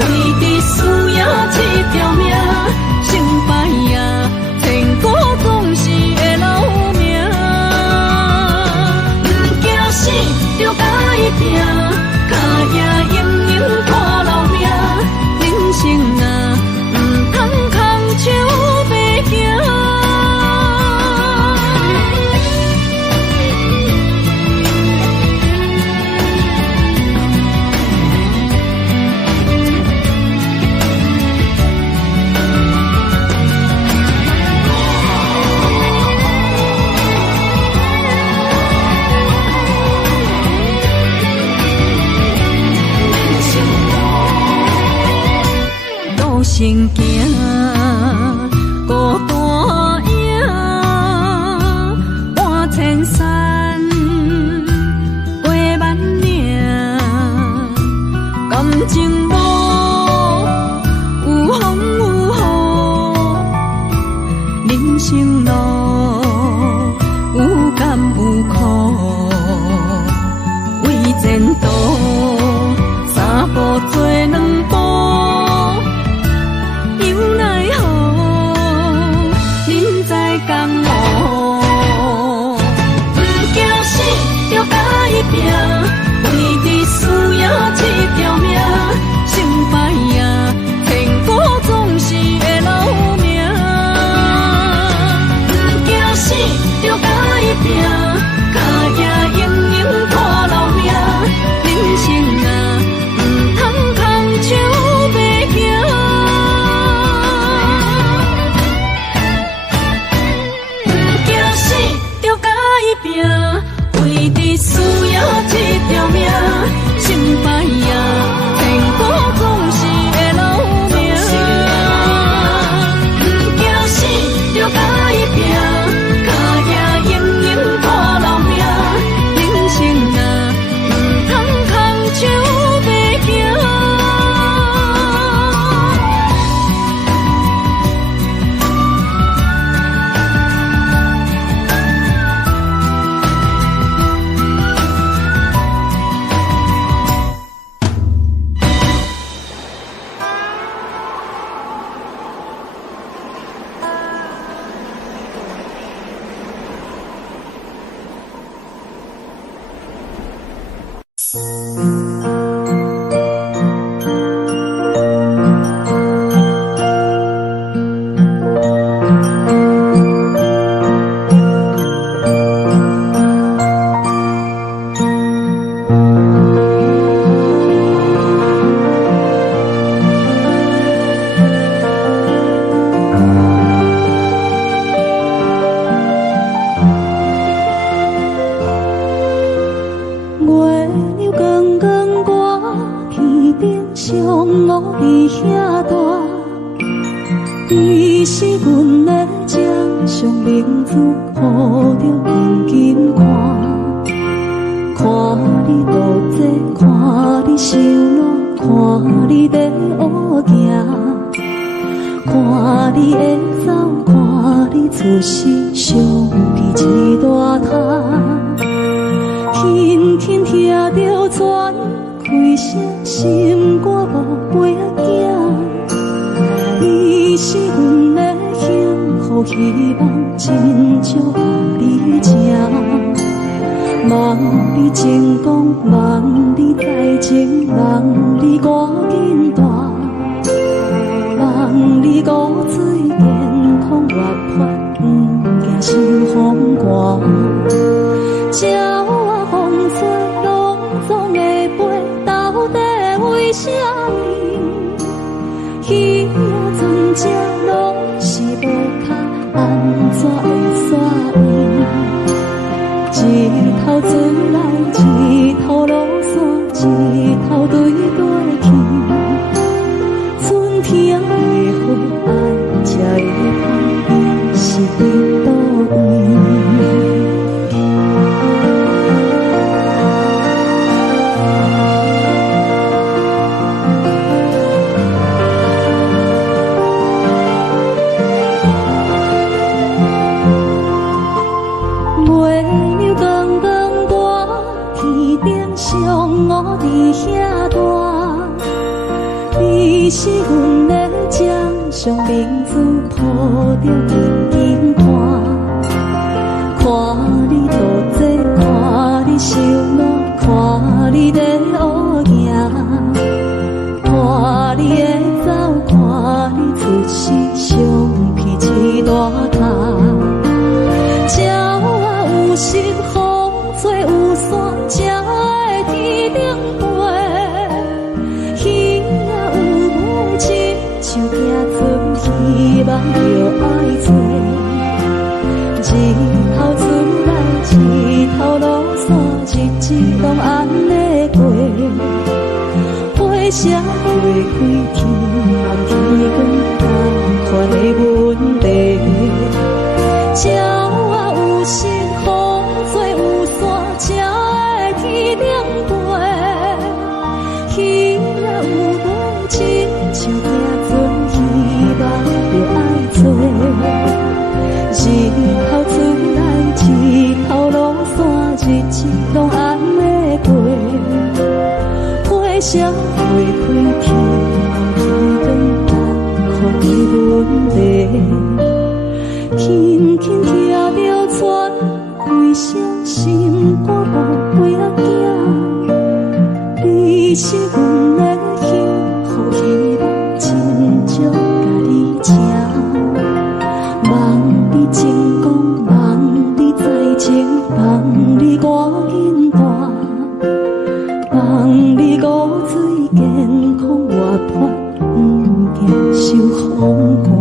为你需要这条命，成败呀，天高总是会留名。不惊死，就甲伊拼，脚也硬硬拖老命。人生啊，唔通空手白行。行行孤单影，半千山过万岭，感情无有风有雨，人生路有甘有苦，为前途三步做两步。拼，为你需要这条命，成败呀，天高总是会留名。不顶上乌日遐大，你是阮的掌上明珠，抱着紧紧看。看你独坐，看你受难，看你在乌行，看你会走，看你出世，相比一大摊。轻轻听着船开声，心肝无飞行。你是阮的幸福希望，真少你情。望你成功，望你再情，望你赶紧大，望你骨髓健康活泼，不惊受风寒。鸟仔风吹拢总会飞，到底为什么？鱼仔船只拢是无脚，安怎会煞伊？一头船来，一头落山，一头对对去。春天的花爱才会香，伊是伫倒位？上乌日遐大，你是阮的掌上明珠，抱着紧紧看。看你独坐，看你受难，看你在乌行，看你会走，看你出世，相比一大摊。鸟仔有时风吹有伞，才会天顶飞。鱼仔有母亲，像行船，希望着爱做。一头船来，一头落山，日子拢安尼过。花车花开去，望天光同款的问题。鸟仔有时风吹有伞，才会天顶飞。鱼仔有母亲，像行船，希望着爱做。一头船来，一头落山，日子拢安尼过。花车花开去，望天光看你问题。轻轻听着船开声，心肝无飞行。你是阮的幸福希望，真少甲你情。望你成功，望你再情，望你赶紧大，望你骨髓健康活泼，不惊受风寒。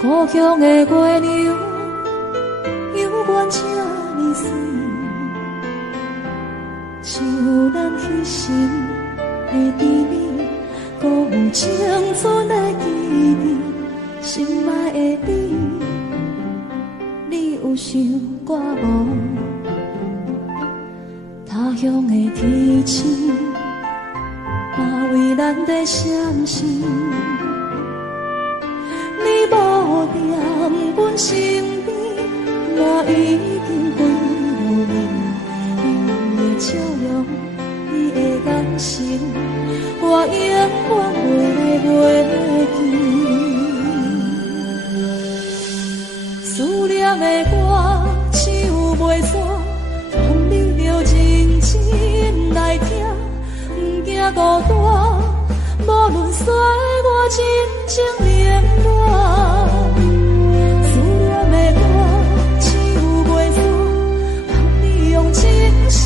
故乡的月亮，犹原这呢水，像咱彼时的甜蜜，搁有青春的记忆。心爱的你，你有想我无？他乡的天星，嘛为咱在闪烁。你无在阮身边，我已经归无眠。你的笑容，你的眼神，我永远袂来袂记。思念的歌，唱袂煞，望你着认真来听，不惊孤单，无论衰我真情冷暖。思念的歌，唱袂煞，望你用真心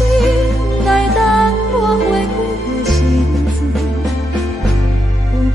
来等我花开的时阵，有我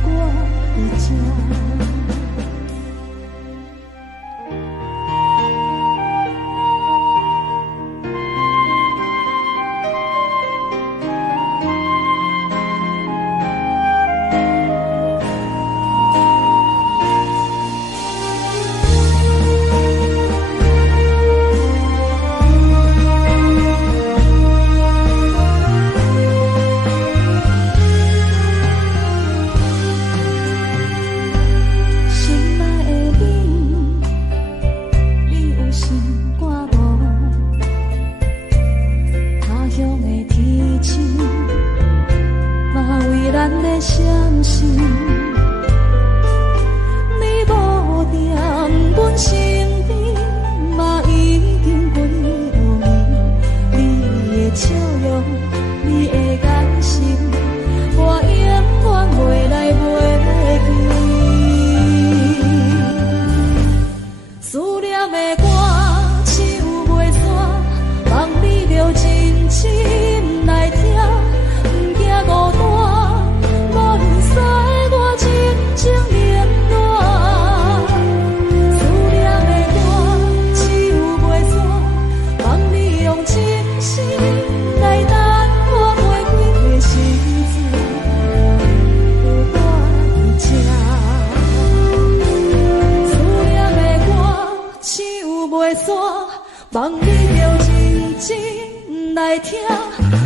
伫这。望你着认真来听，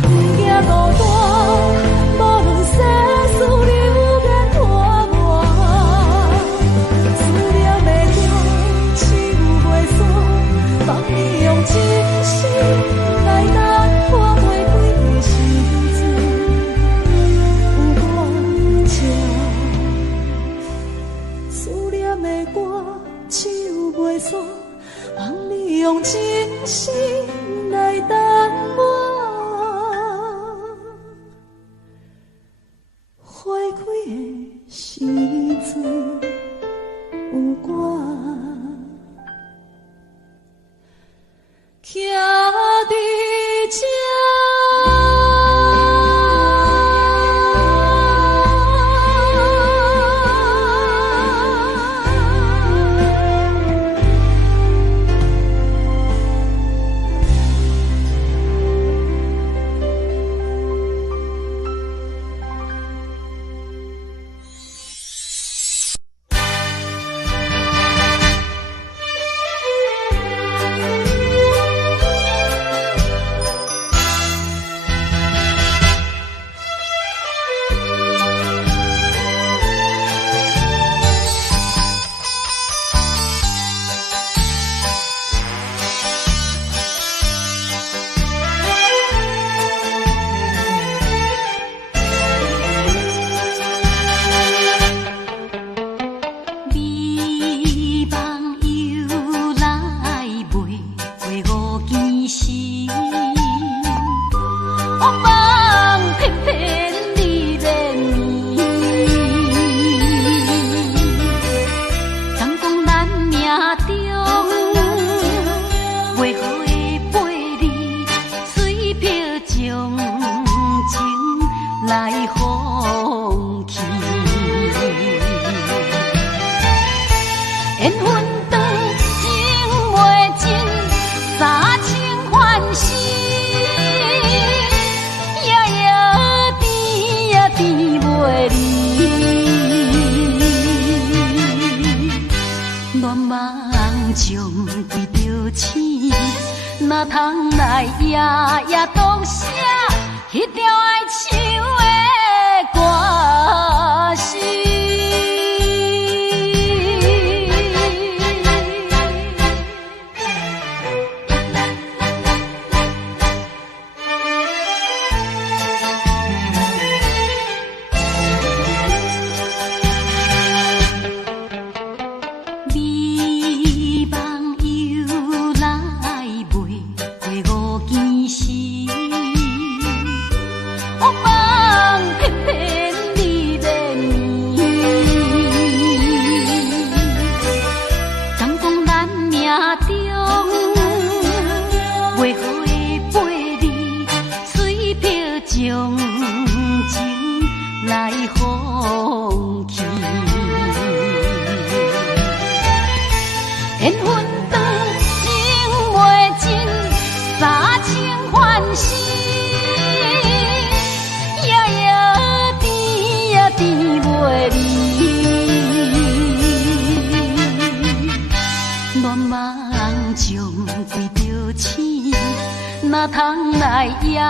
不惊孤单，无论世事流言破乱。思念的歌，唱袂煞，望你用真心来等我花开的时阵，有我这。思念的歌，唱袂煞，望你用真心来等我花开的时阵，有我徛伫这。哪通来夜夜当写迄条爱唱的歌词？哪通来夜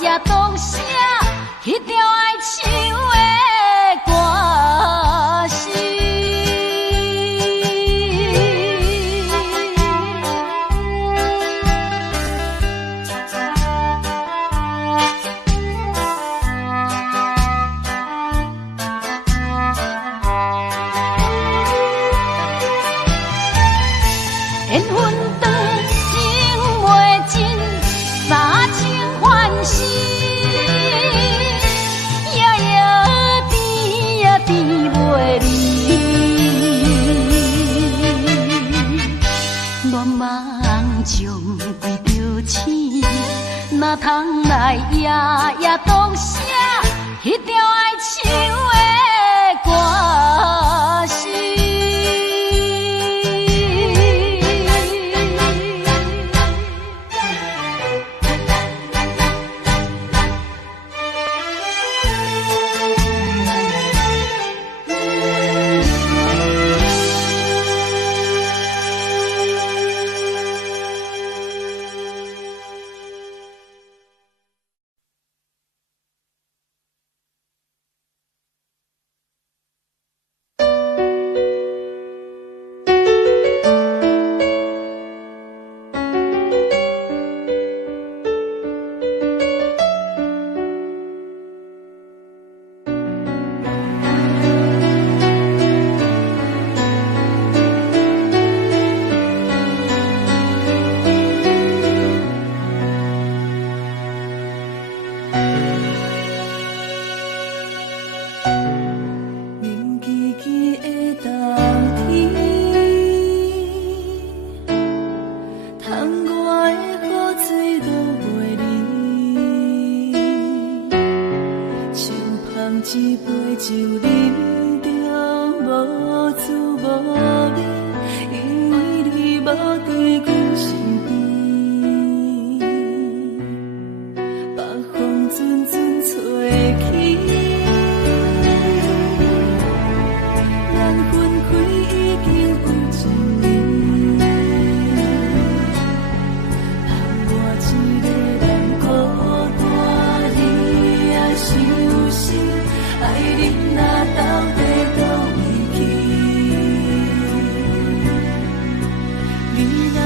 夜当写迄条爱唱的歌词？缘分长情袂尽，三情欢喜，夜夜甜呀甜袂离。恋梦将规条星，哪通来夜夜当写迄条爱唱的歌词？一杯酒饮着无滋无味，因为你无伫阮身边。北风阵阵吹起，咱分开已经有一年，盼我一个人孤单，你也伤心。爱人若到底倒位去，你若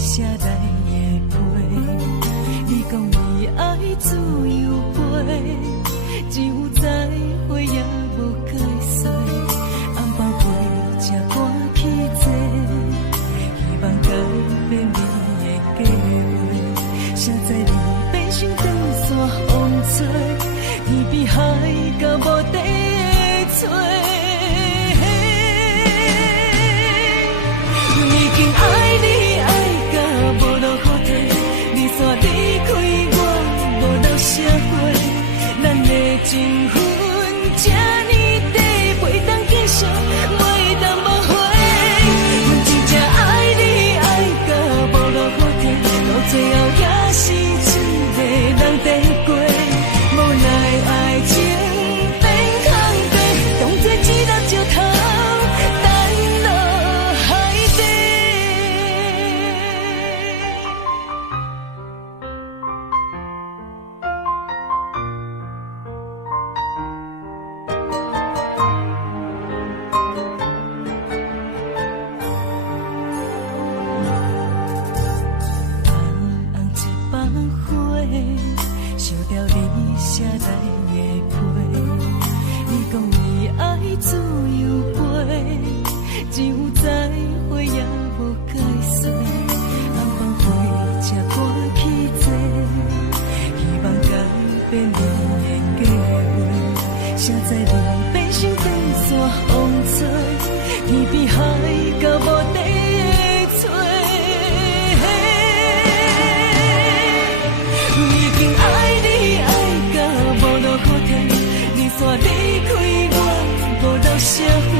写来的批，你讲你爱自由飞，只有再会也无解释。红包飞才赶去坐，希望改变你的计划。谁知你变成长线风吹，天边海到无底的吹。已经爱你爱到无路可退，你煞离开我无留社会，咱的情分这呢短，袂当继续，袂当无悔。阮真正爱你爱到无路可退，到最后也是一个人在过，无奈爱情变空白，当作一粒石头。烧掉你写来的批，你讲你爱自由飞，只有再会也无解释。红包飞才赶去坐，希望改变你的计划。谁知你变成长线风吹，天边海到无底的吹。已经爱你爱到无路可退，你煞离开我，无留社会，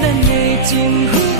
咱的情分。